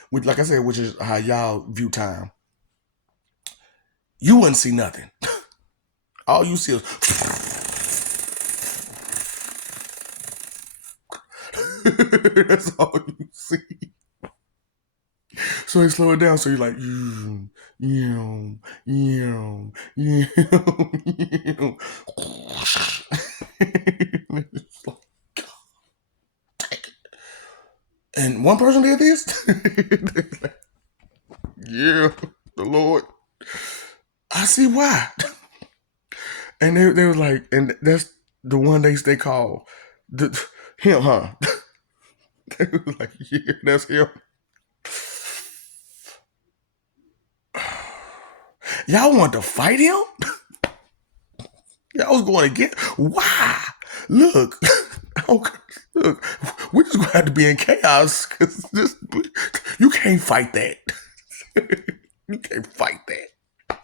which, like I said, which is how y'all view time. You wouldn't see nothing. All you see is that's all you see. So they slow it down. So you're like, you, you, you. And one person did this. Yeah, the Lord. I see why. And they was like, and that's the one they call him, huh? They was like, yeah, that's him. Y'all want to fight him? Y'all was going to get why? Look, look, we're just gonna have to be in chaos because you can't fight that. You can't fight that.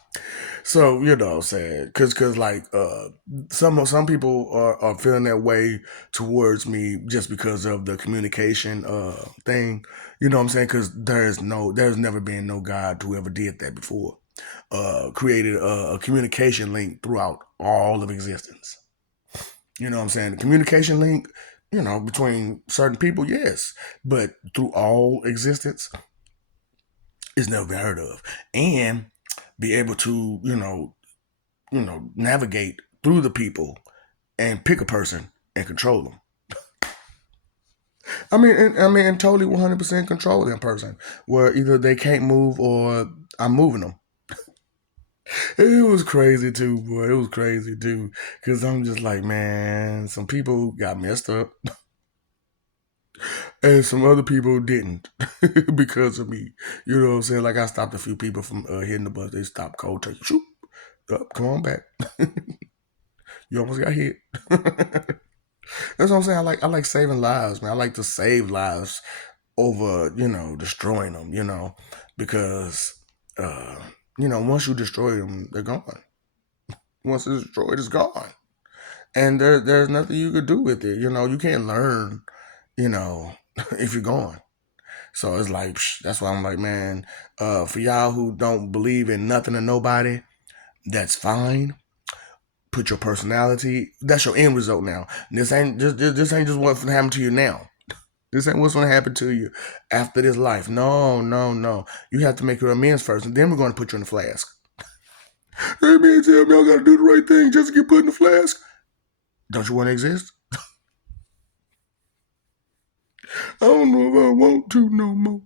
So what I'm saying, because like some people are feeling that way towards me just because of the communication thing. You know what I'm saying? Because there's never been no God who ever did that before. Created a communication link throughout all of existence. You know what I'm saying? The communication link, between certain people, yes, but through all existence, is never been heard of, and be able to navigate through the people and pick a person and control them. And totally 100% control that person, where either they can't move or I'm moving them. It was crazy too, boy. It was crazy too, because I'm just like, man, some people got messed up, and some other people didn't because of me. You know what I'm saying? Like I stopped a few people from hitting the bus. They stopped cold turkey. Shoot, up, come on back. You almost got hit. That's what I'm saying. I like saving lives, man. I like to save lives over, destroying them, because once you destroy them, they're gone. Once it's destroyed, it's gone. And there's nothing you could do with it. You can't learn, if you're gone. So it's like, that's why I'm like, man, for y'all who don't believe in nothing or nobody, that's fine. Put your personality. That's your end result now. This ain't just what's gonna happen to you now. This ain't what's gonna happen to you after this life. No, no, no. You have to make your amends first, and then we're gonna put you in the flask. Hey man, tell me I gotta do the right thing just to get put in the flask. Don't you want to exist? I don't know if I want to no more.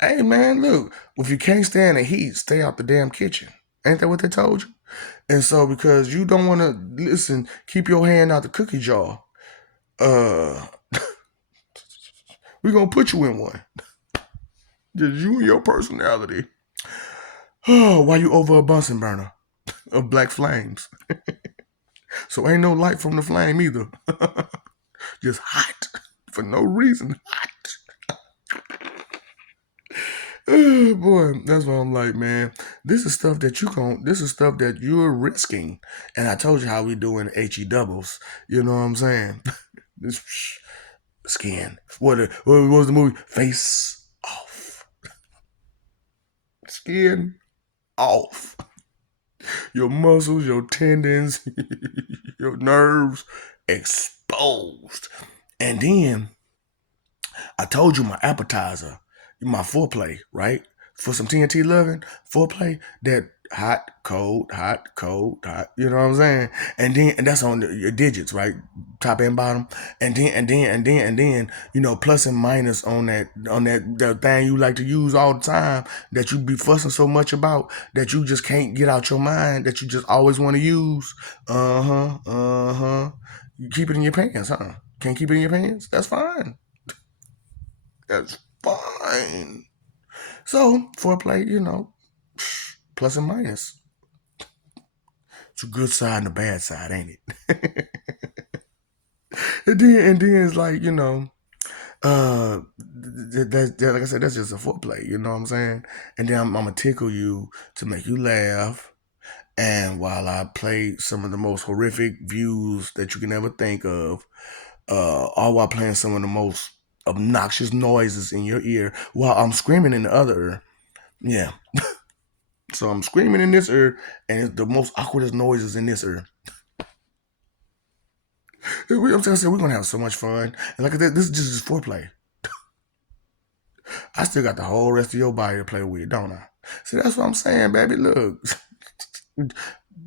Hey man, look, if you can't stand the heat, stay out the damn kitchen. Ain't that what they told you? And so because you don't want to listen, keep your hand out the cookie jar. Uh, we're gonna put you in one. Just you and your personality. Oh, why you over a Bunsen burner of black flames? So ain't no light from the flame either. Just hot for no reason. Oh, boy, that's why I'm like, man, this is stuff that this is stuff that you're risking. And I told you how we doing HE doubles. You know what I'm saying? This skin. What was the movie? Face off. Skin off. Your muscles, your tendons, your nerves exposed. And then I told you my appetizer, my foreplay, right? For some TNT loving, foreplay, that hot, cold, hot. You know what I'm saying? And that's on your digits, right? Top and bottom. And then, plus and minus on that thing you like to use all the time that you be fussing so much about that you just can't get out your mind, that you just always want to use. You keep it in your pants, huh? Can't keep it in your pants? That's fine. That's fine. So foreplay, plus and minus. It's a good side and a bad side, ain't it? and then it's like, like I said, that's just a foreplay. You know what I'm saying? And then I'm gonna tickle you to make you laugh. And while I play some of the most horrific views that you can ever think of, all while playing some of the most obnoxious noises in your ear while I'm screaming in the other ear. Yeah. So I'm screaming in this ear, and it's the most awkwardest noises in this ear. I'm saying we're gonna have so much fun, and like I said, this is just foreplay. I still got the whole rest of your body to play with, don't I? See, that's what I'm saying, baby. Look,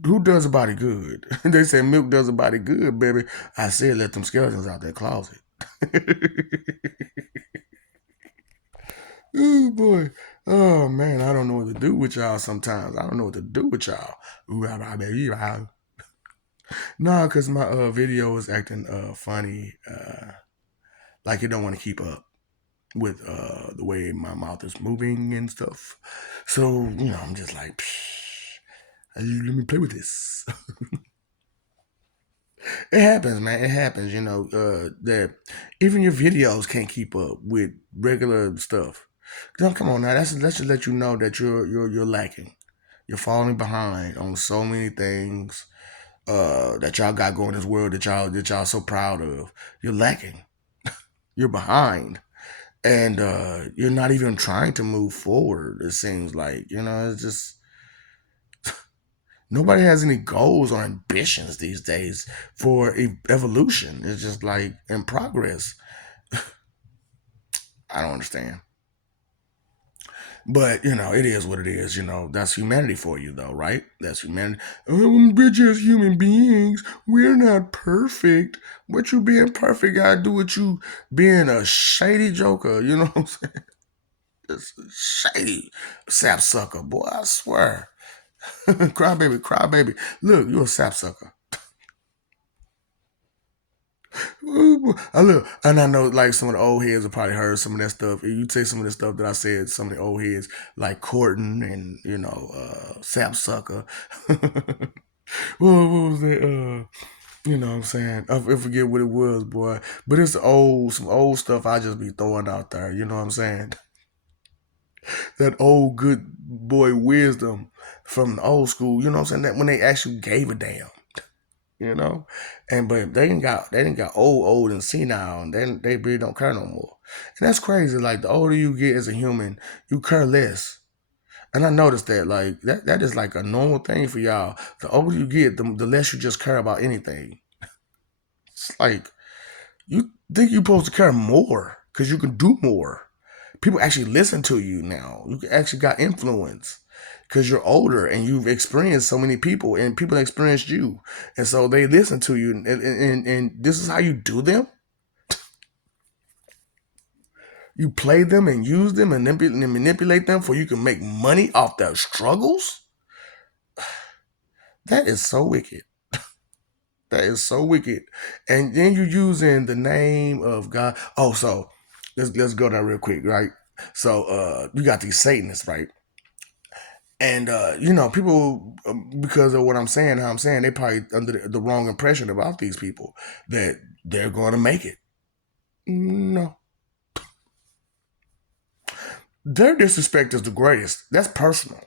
who does a body good? They say milk does a body good, baby. I said let them skeletons out that closet. Oh boy. Oh man, I don't know what to do with y'all sometimes. I don't know what to do with y'all. Nah, cause my video is acting funny, like it don't want to keep up with the way my mouth is moving and stuff. So I'm just like, let me play with this. It happens, man. It happens. That even your videos can't keep up with regular stuff. Come on now. That should let you know that you're lacking. You're falling behind on so many things that y'all got going in this world that y'all so proud of. You're lacking. You're behind. And you're not even trying to move forward. It seems like it's just nobody has any goals or ambitions these days for evolution. It's just like in progress. I don't understand. But it is what it is. That's humanity for you, though, right? That's humanity. We're just human beings. We're not perfect. What you being perfect gotta do with you being a shady joker. You know what I'm saying? It's shady sapsucker, boy. I swear. Crybaby, crybaby. Look, you're a sapsucker. I look, and I know like some of the old heads have probably heard some of that stuff. If you take some of the stuff that I said, some of the old heads like courting and sapsucker. What was that? You know what I'm saying? I forget what it was, boy. But it's some old stuff I just be throwing out there. You know what I'm saying? That old good boy wisdom from the old school. You know what I'm saying? That when they actually gave a damn. you know. But they didn't got old and senile, and then they really don't care no more. And that's crazy. Like the older you get as a human, you care less. And I noticed that like that is like a normal thing for y'all. The older you get, the less you just care about anything. It's like you think you're supposed to care more because you can do more. People actually listen to you now. You actually got influence because you're older and you've experienced so many people and people experienced you. And so they listen to you and this is how you do them. You play them and use them and manipulate them for you can make money off their struggles. That is so wicked. That is so wicked. And then you're using the name of God. Oh, so let's go there real quick, right? So you got these Satanists, right? And people, because of what I'm saying, how I'm saying, they probably under the wrong impression about these people that they're going to make it. No, their disrespect is the greatest. That's personal.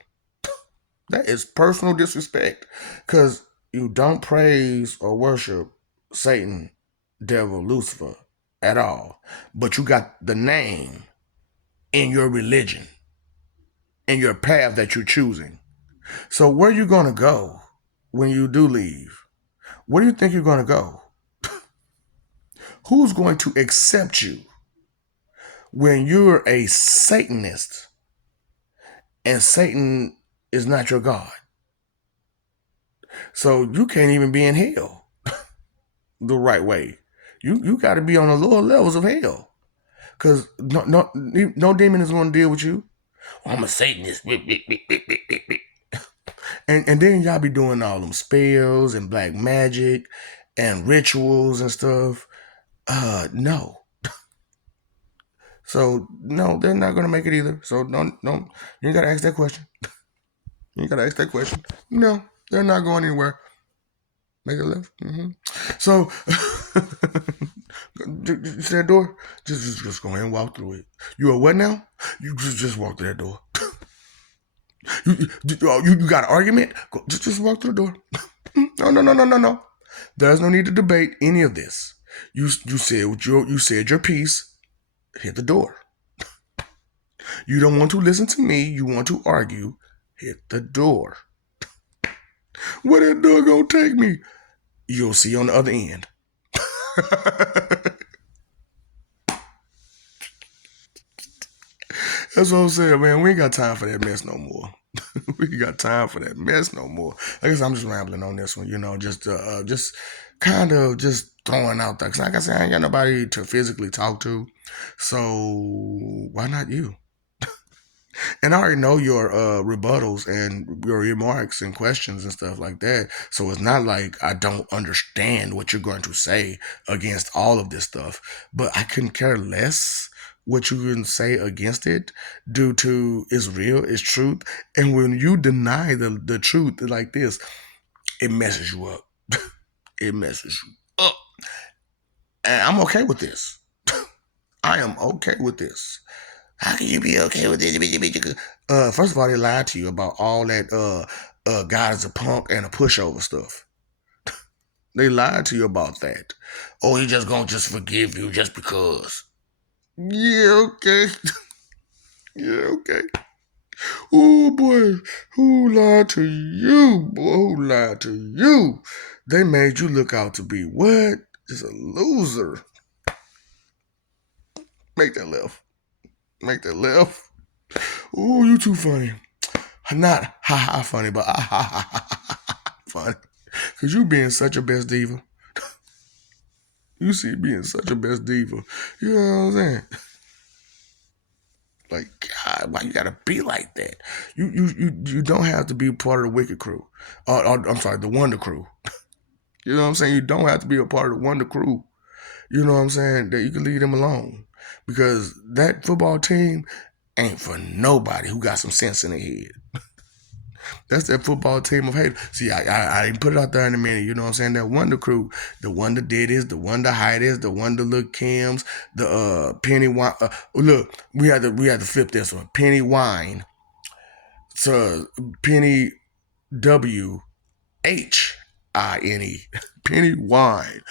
That is personal disrespect, because you don't praise or worship Satan, devil, Lucifer at all, but you got the name in your religion, in your path that you're choosing. So where are you going to go when you do leave? Where do you think you're going to go? Who's going to accept you when you're a Satanist and Satan is not your God? So you can't even be in hell the right way. You got to be on the lower levels of hell, because no demon is going to deal with you. Oh, I'm a Satanist. And then y'all be doing all them spells and black magic and rituals and stuff. No. So no, they're not gonna make it either. So don't you ain't gotta ask that question. You ain't gotta ask that question. No, they're not going anywhere. Make a left. So you see that door? Just go ahead and walk through it. You are what now? You just walk through that door. You got an argument? Just walk through the door. No. There's no need to debate any of this. You said you said your piece. Hit the door. You don't want to listen to me. You want to argue. Hit the door. Where that door gonna take me? You'll see on the other end. That's what I'm saying, man. We ain't got time for that mess no more. We ain't got time for that mess no more. I guess I'm just rambling on this one, just kind of just throwing out there. Cause like I said, I ain't got nobody to physically talk to. So why not you? And I already know your rebuttals and your remarks and questions and stuff like that. So it's not like I don't understand what you're going to say against all of this stuff, but I couldn't care less what you can say against it due to it's real, it's truth. And when you deny the truth like this, it messes you up. It messes you up. And I'm okay with this. I am okay with this. How can you be okay with it? First of all, they lied to you about all that God is a punk and a pushover stuff. They lied to you about that. Oh, he just gonna just forgive you just because. Yeah, okay. Yeah, okay. Oh boy, who lied to you? Boy, who lied to you? They made you look out to be what? Just a loser. Make that left. Make that left. Oh, you too funny. Not ha ha funny, but ha ha ha ha funny. Cause you being such a best diva. You see being such a best diva. You know what I'm saying? Like, God, why you gotta be like that? You don't have to be part of the wicked crew. I'm sorry, the wonder crew. You know what I'm saying? You don't have to be a part of the wonder crew. You know what I'm saying? That you can leave them alone. Because that football team ain't for nobody who got some sense in their head. That's that football team of hate. See, I didn't put it out there in a minute. You know what I'm saying? That Wonder Crew, the Wonder Diddies, the Wonder Heidies, the Wonder Look Kims, the Penny Wine. Look, we had to flip this one. Penny Wine, so Penny WHINE, Penny Wine.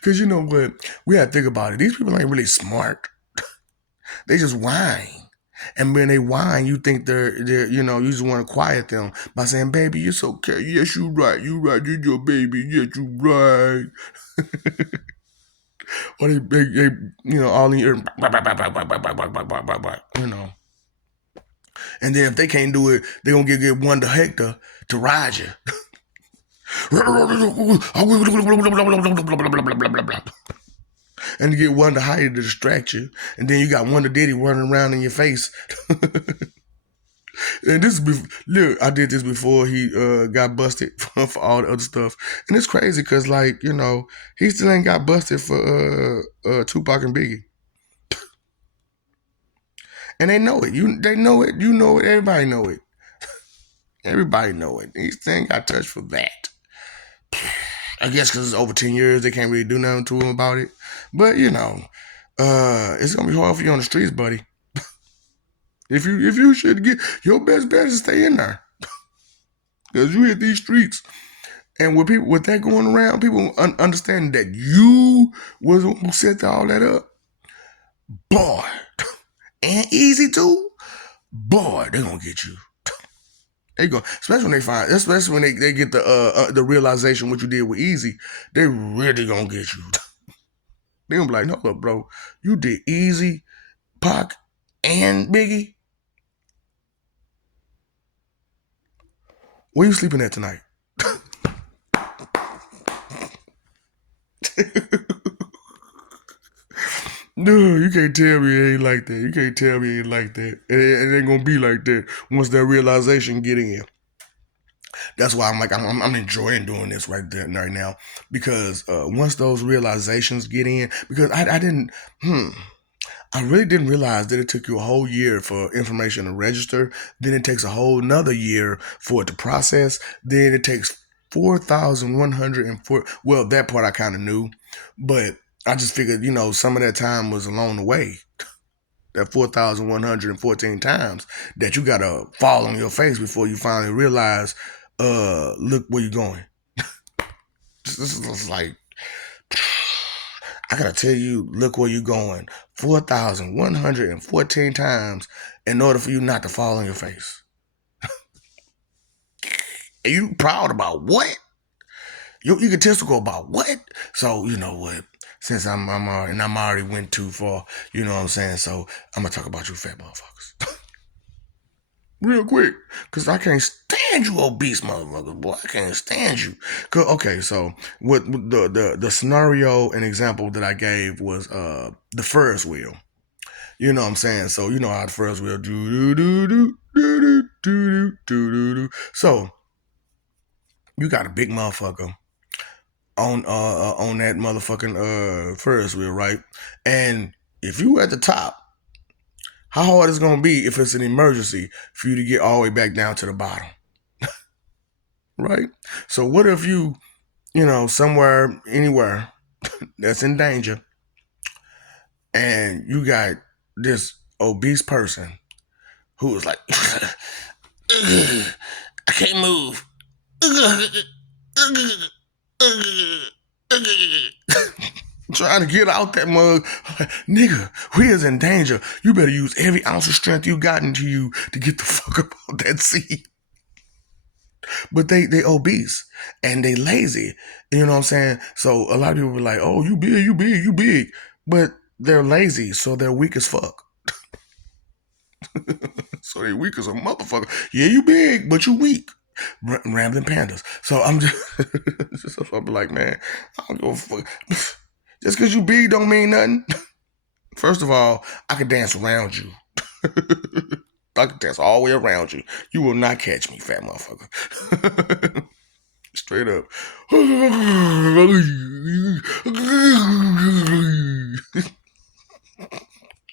Because you know what? We had to think about it. These people ain't really smart. They just whine. And when they whine, you think they're you just want to quiet them by saying, "Baby, it's okay. Yes, you right. You right. You're your baby. Yes, you right." Or they all in your ear, you know. And then if they can't do it, they gonna get one to Hector to ride you. And you get one to hide to distract you, and then you got one to Diddy running around in your face. And this is look, I did this before he got busted for all the other stuff, and it's crazy because he still ain't got busted for Tupac and Biggie, and they know it. They know it. You know it. Everybody know it. Everybody know it. These things got touched for that. I guess because it's over 10 years, they can't really do nothing to him about it. But it's gonna be hard for you on the streets, buddy. If you should get your best bet is stay in there, because you hit these streets, and with that going around, people understanding that you was the one who set all that up, boy, and easy too, boy, they gonna get you. They go, especially when they get the realization what you did with Easy, they really gonna get you. They gonna be like, no, look, bro, you did Easy, Pac, and Biggie. Where you sleeping at tonight? No, you can't tell me it ain't like that. You can't tell me it ain't like that. It ain't gonna be like that once that realization get in. That's why I'm enjoying doing this right now, because once those realizations get in, because I didn't I really didn't realize that it took you a whole year for information to register. Then it takes a whole another year for it to process. Then it takes 4,104. Well, that part I kind of knew, but I just figured, some of that time was along the way. That 4,114 times that you gotta fall on your face before you finally realize, look where you're going. This is like, I gotta tell you, look where you're going. 4,114 times in order for you not to fall on your face. And you proud about what? You egotistical about what? So you know what? Since I'm already went too far, you know what I'm saying? So I'm gonna talk about you fat motherfuckers. Real quick, because I can't stand you obese motherfuckers, boy. I can't stand you. Okay, so what the scenario and example that I gave was the Ferris wheel. You know what I'm saying? So you know how the Ferris wheel do do do do do do do do do. So you got a big motherfucker on that motherfucking Ferris wheel, right? And if you at the top, how hard is it gonna be if it's an emergency for you to get all the way back down to the bottom? Right? So what if somewhere, anywhere that's in danger, and you got this obese person who is like, I can't move. Trying to get out that mug. Nigga, we is in danger. You better use every ounce of strength you got into you to get the fuck up out that seat. But they obese and they lazy. You know what I'm saying? So a lot of people were like, oh, you big, you big, you big. But they're lazy, so they're weak as fuck. So they weak as a motherfucker. Yeah, you big, but you weak. Rambling pandas. So I'm just I'm like, man, I don't go fuck. Just because you big don't mean nothing. First of all, I could dance around you. I could dance all the way around you. You will not catch me, fat motherfucker. Straight up.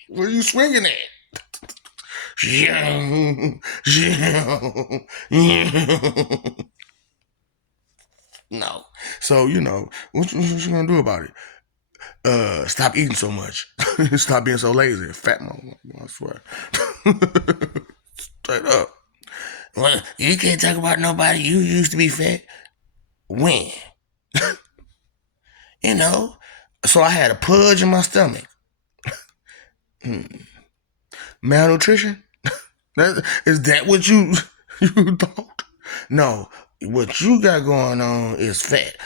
Where you swinging at? No. So, what you gonna do about it? Stop eating so much. Stop being so lazy. Fat motherfucker, I swear. Straight up. Well, you can't talk about nobody. You used to be fat. When? So I had a pudge in my stomach. Malnutrition? Is that what you thought? No. What you got going on is fat.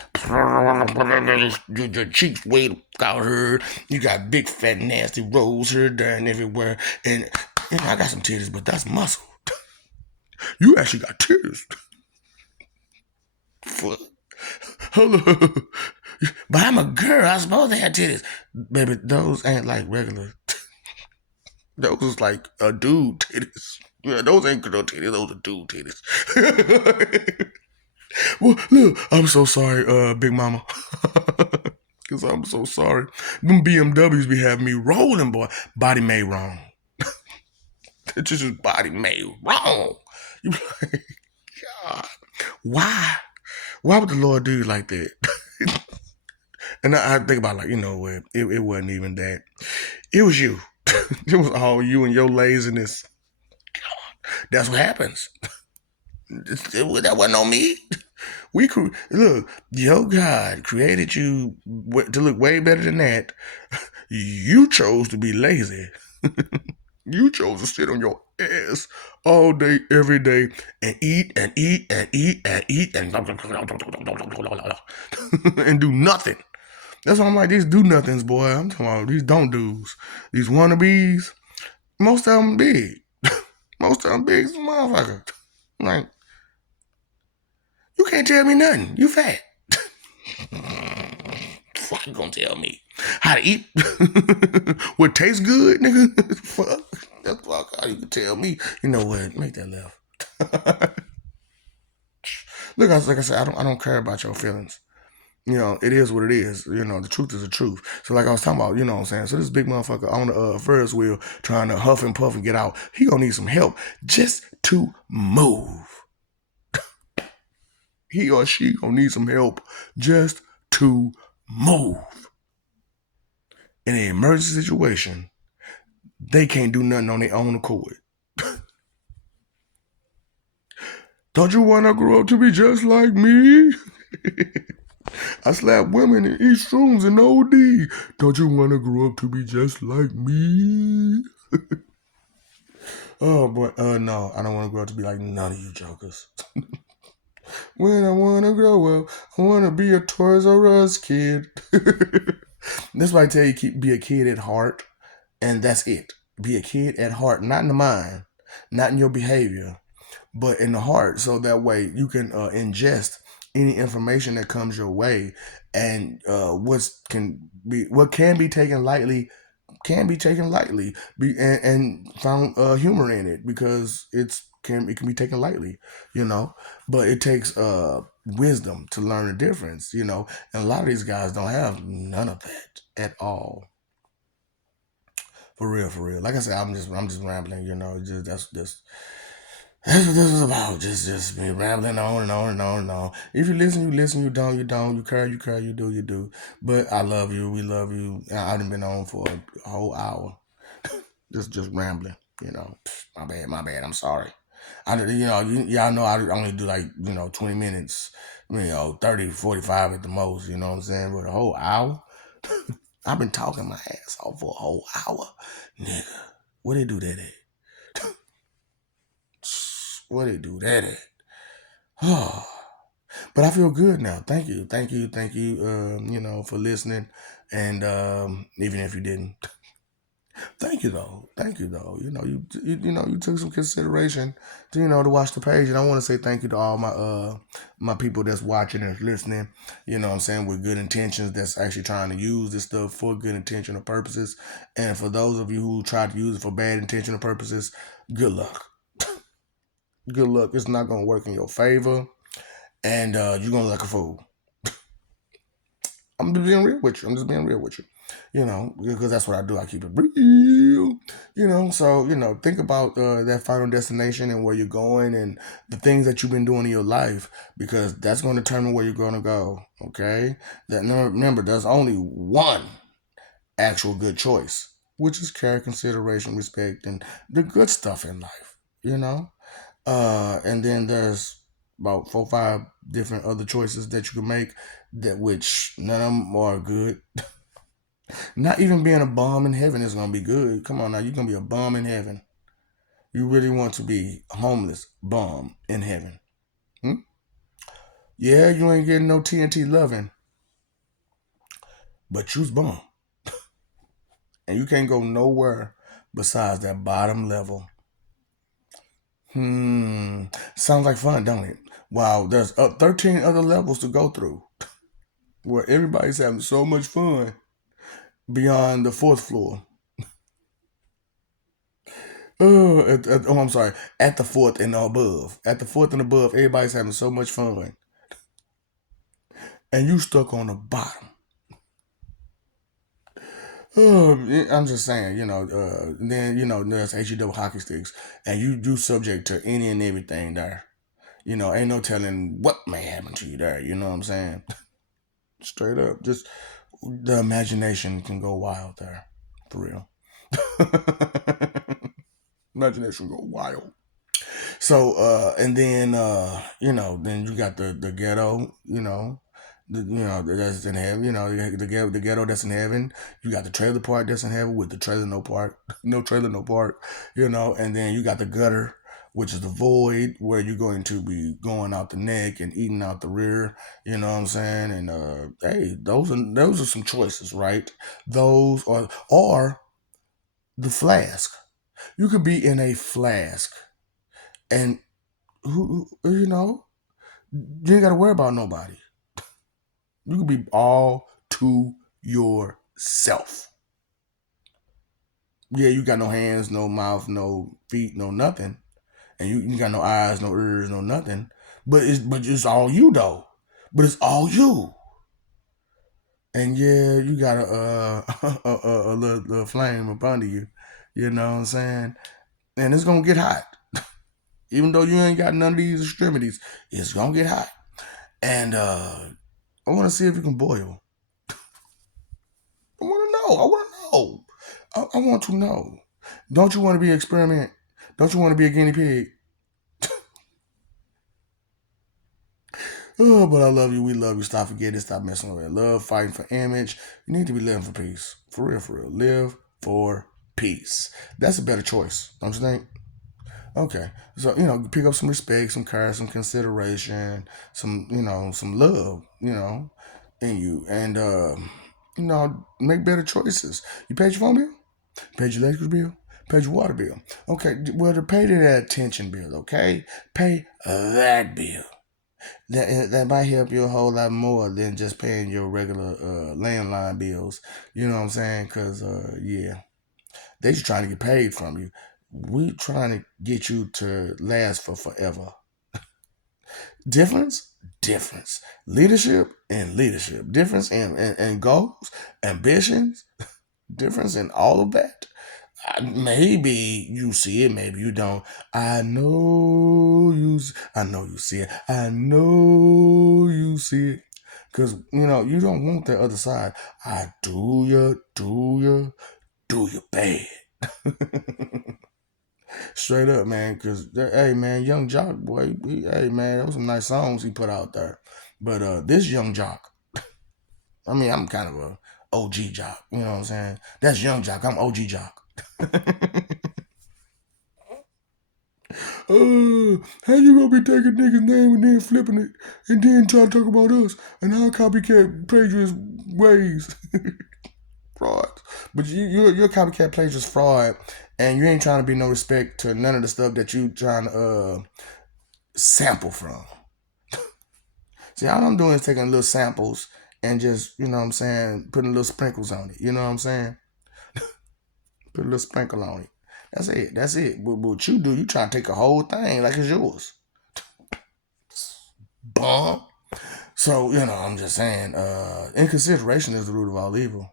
Your cheeks way out here. You got big fat nasty rolls here, there, and everywhere. And I got some titties, but that's muscle. You actually got titties. Fuck. Hello. But I'm a girl. I'm supposed to have titties. Baby, those ain't like regular. Those is like a dude titties. Yeah, those ain't girl titties. Those are dude titties. Well, look, I'm so sorry, Big Mama. Because I'm so sorry. Them BMWs be having me rolling, boy. Body made wrong. It's just body made wrong. You be like, Why? Why would the Lord do you like that? And I think about like, you know what? It wasn't even that. It was you. It was all you and your laziness. That's what happens. That wasn't on me. Look. Your God created you to look way better than that. You chose to be lazy. You chose to sit on your ass all day, every day, and eat and eat and eat and eat and and do nothing. That's why I'm like, these do nothings, boy. I'm talking about these don't do's. These wannabes, most of them big. Most of them big as a motherfucker. Like, you can't tell me nothing. You fat. Fuck you gonna tell me how to eat? What tastes good, nigga? Fuck. That's fuck how you can tell me. You know what? Make that left. Look, like I said, I don't care about your feelings. You know, it is what it is. You know, the truth is the truth. So like I was talking about, you know what I'm saying? So this big motherfucker on the Ferris wheel trying to huff and puff and get out, he gonna need some help just to move. He or she gonna need some help just to move. In an emergency situation, they can't do nothing on their own accord. Don't you wanna grow up to be just like me? I slap women and eat shrooms and OD. Don't you want to grow up to be just like me? Oh boy, no, I don't want to grow up to be like none of you jokers. When I want to grow up, I want to be a Toys R Us kid. That's why I tell you, be a kid at heart, and that's it. Be a kid at heart, not in the mind, not in your behavior, but in the heart. So that way you can ingest any information that comes your way, and what can be taken lightly can be taken lightly, and found humor in it because it can be taken lightly, you know. But it takes wisdom to learn the difference, you know. And a lot of these guys don't have none of that at all. For real, for real. Like I said, I'm just rambling, you know. Just that's what this is about. Just be rambling on and on and on and on. If you listen, you listen. You don't, you don't. You care, you care. You do, you do. But I love you. We love you. I've been on for a whole hour. Just rambling. You know, my bad, my bad. I'm sorry. Y'all know I only do like 20 minutes. 30, 45 at the most. You know what I'm saying? But a whole hour. I've been talking my ass off for a whole hour, nigga. What they do that at? What they do that at? Oh, but I feel good now. Thank you, thank you, thank you. For listening, and even if you didn't, thank you though. Thank you though. You took some consideration to to watch the page, and I want to say thank you to all my people that's watching and listening. You know what I'm saying, with good intentions, that's actually trying to use this stuff for good intentional purposes. And for those of you who try to use it for bad intentional purposes, good luck. Good luck. It's not gonna work in your favor, and you're gonna look a fool. I'm just being real with you. I'm just being real with you. Because that's what I do. I keep it real. So think about that final destination and where you're going and the things that you've been doing in your life, because that's going to determine where you're going to go. Okay. Remember, there's only one actual good choice, which is care, consideration, respect, and the good stuff in life. And then there's about 4, 5 different other choices that you can make, that which none of them are good. Not even being a bum in heaven is gonna be good. Come on now, you're gonna be a bum in heaven. You really want to be a homeless bum in heaven? Hmm? Yeah, you ain't getting no TNT loving, but you's bum, and you can't go nowhere besides that bottom level. Sounds like fun, don't it? Wow, there's 13 other levels to go through, where everybody's having so much fun beyond the fourth floor. I'm sorry. At the fourth and above. At the fourth and above, everybody's having so much fun, and you stuck on the bottom. I'm just saying, then there's HE double hockey sticks, and you do subject to any and everything there. Ain't no telling what may happen to you there. You know what I'm saying? Straight up, just the imagination can go wild there, for real. Imagination go wild. So and then then you got the ghetto, that's in heaven. The ghetto that's in heaven. You got the trailer park that's in heaven with the trailer no park, no trailer no park. And then you got the gutter, which is the void where you're going to be going out the neck and eating out the rear. You know what I'm saying? And hey, those are some choices, right? Those are or the flask. You could be in a flask and you ain't got to worry about nobody. You can be all to yourself. Yeah, you got no hands, no mouth, no feet, no nothing, and you got no eyes, no ears, no nothing. But it's all you though. But it's all you. And yeah, you got a little flame up under you. You know what I'm saying? And it's gonna get hot. Even though you ain't got none of these extremities, it's gonna get hot. And I want to see if you can boil. I want to know. I want to know. I want to know. Don't you want to be an experiment? Don't you want to be a guinea pig? Oh, but I love you. We love you. Stop forgetting. Stop messing with it. Love, fighting for image. You need to be living for peace. For real, for real. Live for peace. That's a better choice. Don't you think? Okay. So, pick up some respect, some care, some consideration, some love, in you. And, make better choices. You paid your phone bill? Paid your electric bill? Paid your water bill? Okay, well, to pay that attention bill, okay? Pay that bill. That might help you a whole lot more than just paying your regular landline bills. You know what I'm saying? Because, yeah, they just trying to get paid from you. We trying to get you to last for forever. Difference? Difference. Leadership and leadership. Difference in goals, ambitions, difference in all of that. Maybe you see it, maybe you don't. I know you see it. I know you see it. Cause you don't want the other side. I do you bad. Straight up, man. Cause hey, man, Young Jock, boy, hey, man, that was some nice songs he put out there. But this Young Jock, I mean, I'm kind of a OG Jock. You know what I'm saying? That's Young Jock. I'm OG Jock. How you gonna be taking niggas' name and then flipping it and then try to talk about us and our copycat plagiarist ways? Fraud. But you're a copycat plagiarist fraud, and you ain't trying to be no respect to none of the stuff that you trying to sample from. See, all I'm doing is taking little samples and just, you know what I'm saying, putting little sprinkles on it. You know what I'm saying? Put a little sprinkle on it. That's it. That's it. But what you do, you try to take a whole thing like it's yours. Bum. So, I'm just saying, inconsideration is the root of all evil.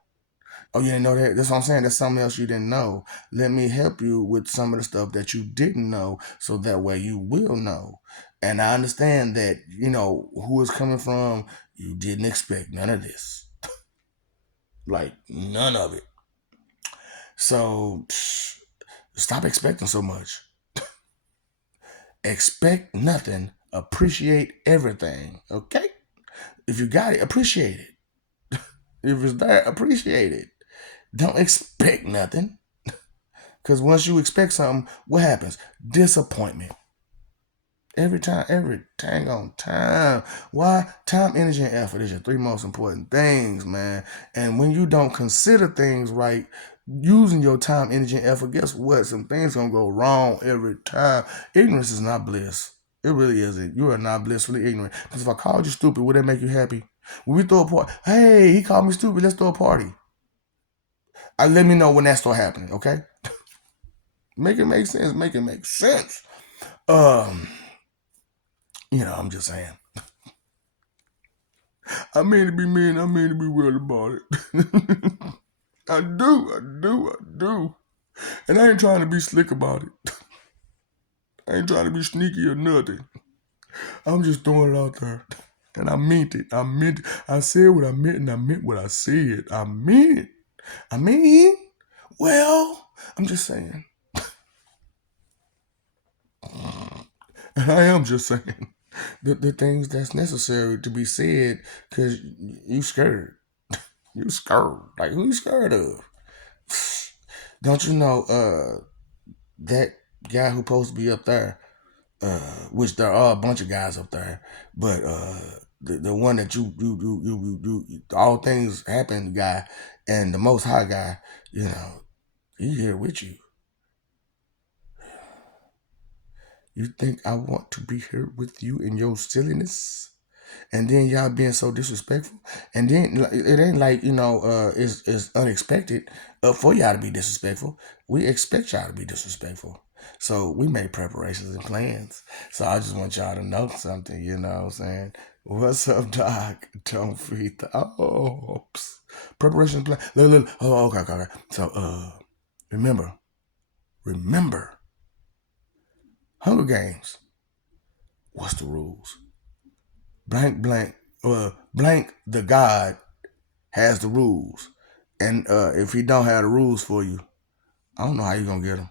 Oh, you didn't know that? That's what I'm saying. That's something else you didn't know. Let me help you with some of the stuff that you didn't know so that way you will know. And I understand that, who it's coming from, you didn't expect none of this. Like, none of it. So, stop expecting so much. Expect nothing. Appreciate everything. Okay? If you got it, appreciate it. If it's there, appreciate it. Don't expect nothing. Because once you expect something, what happens? Disappointment. Every time on time. Why? Time, energy, and effort is your three most important things, man. And when you don't consider things right, using your time, energy, and effort, guess what? Some things gonna go wrong every time. Ignorance is not bliss. It really isn't. You are not blissfully ignorant. Because if I called you stupid, would that make you happy? When we throw a party, hey, he called me stupid, let's throw a party. Let me know when that start happening, okay? Make it make sense. Make it make sense. I'm just saying. I mean to be mean. I mean to be real about it. I do. And I ain't trying to be slick about it. I ain't trying to be sneaky or nothing. I'm just throwing it out there. And I meant it. I meant it. I said what I meant and I meant what I said. I meant it. I mean, well, I'm just saying. And I am just saying the things that's necessary to be said because you scared. You scared. Like, who you scared of? Don't you know that guy who supposed to be up there, which there are a bunch of guys up there, but the one that all things happen guy and the most high guy, you know, he here with you. You think I want to be here with you in your silliness? And then y'all being so disrespectful, and then it ain't like it's unexpected for y'all to be disrespectful. We expect y'all to be disrespectful, so we made preparations and plans. So I just want y'all to know something. You know what I'm saying? What's up, Doc? Don't feed the oops. Preparation plan. Look. Oh, okay. So remember, remember, Hunger Games. What's the rules? Blank, blank. The God has the rules. And if he don't have the rules for you, I don't know how you gonna get them.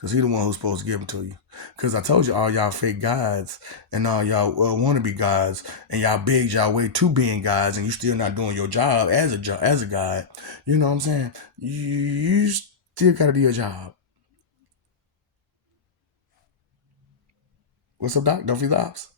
Cause he the one who's supposed to give them to you. Cause I told you all y'all fake gods and all y'all wannabe gods and y'all begged y'all way to being gods and you still not doing your job as a god. You know what I'm saying? You still gotta do your job. What's up, Doc? Don't feel the ops.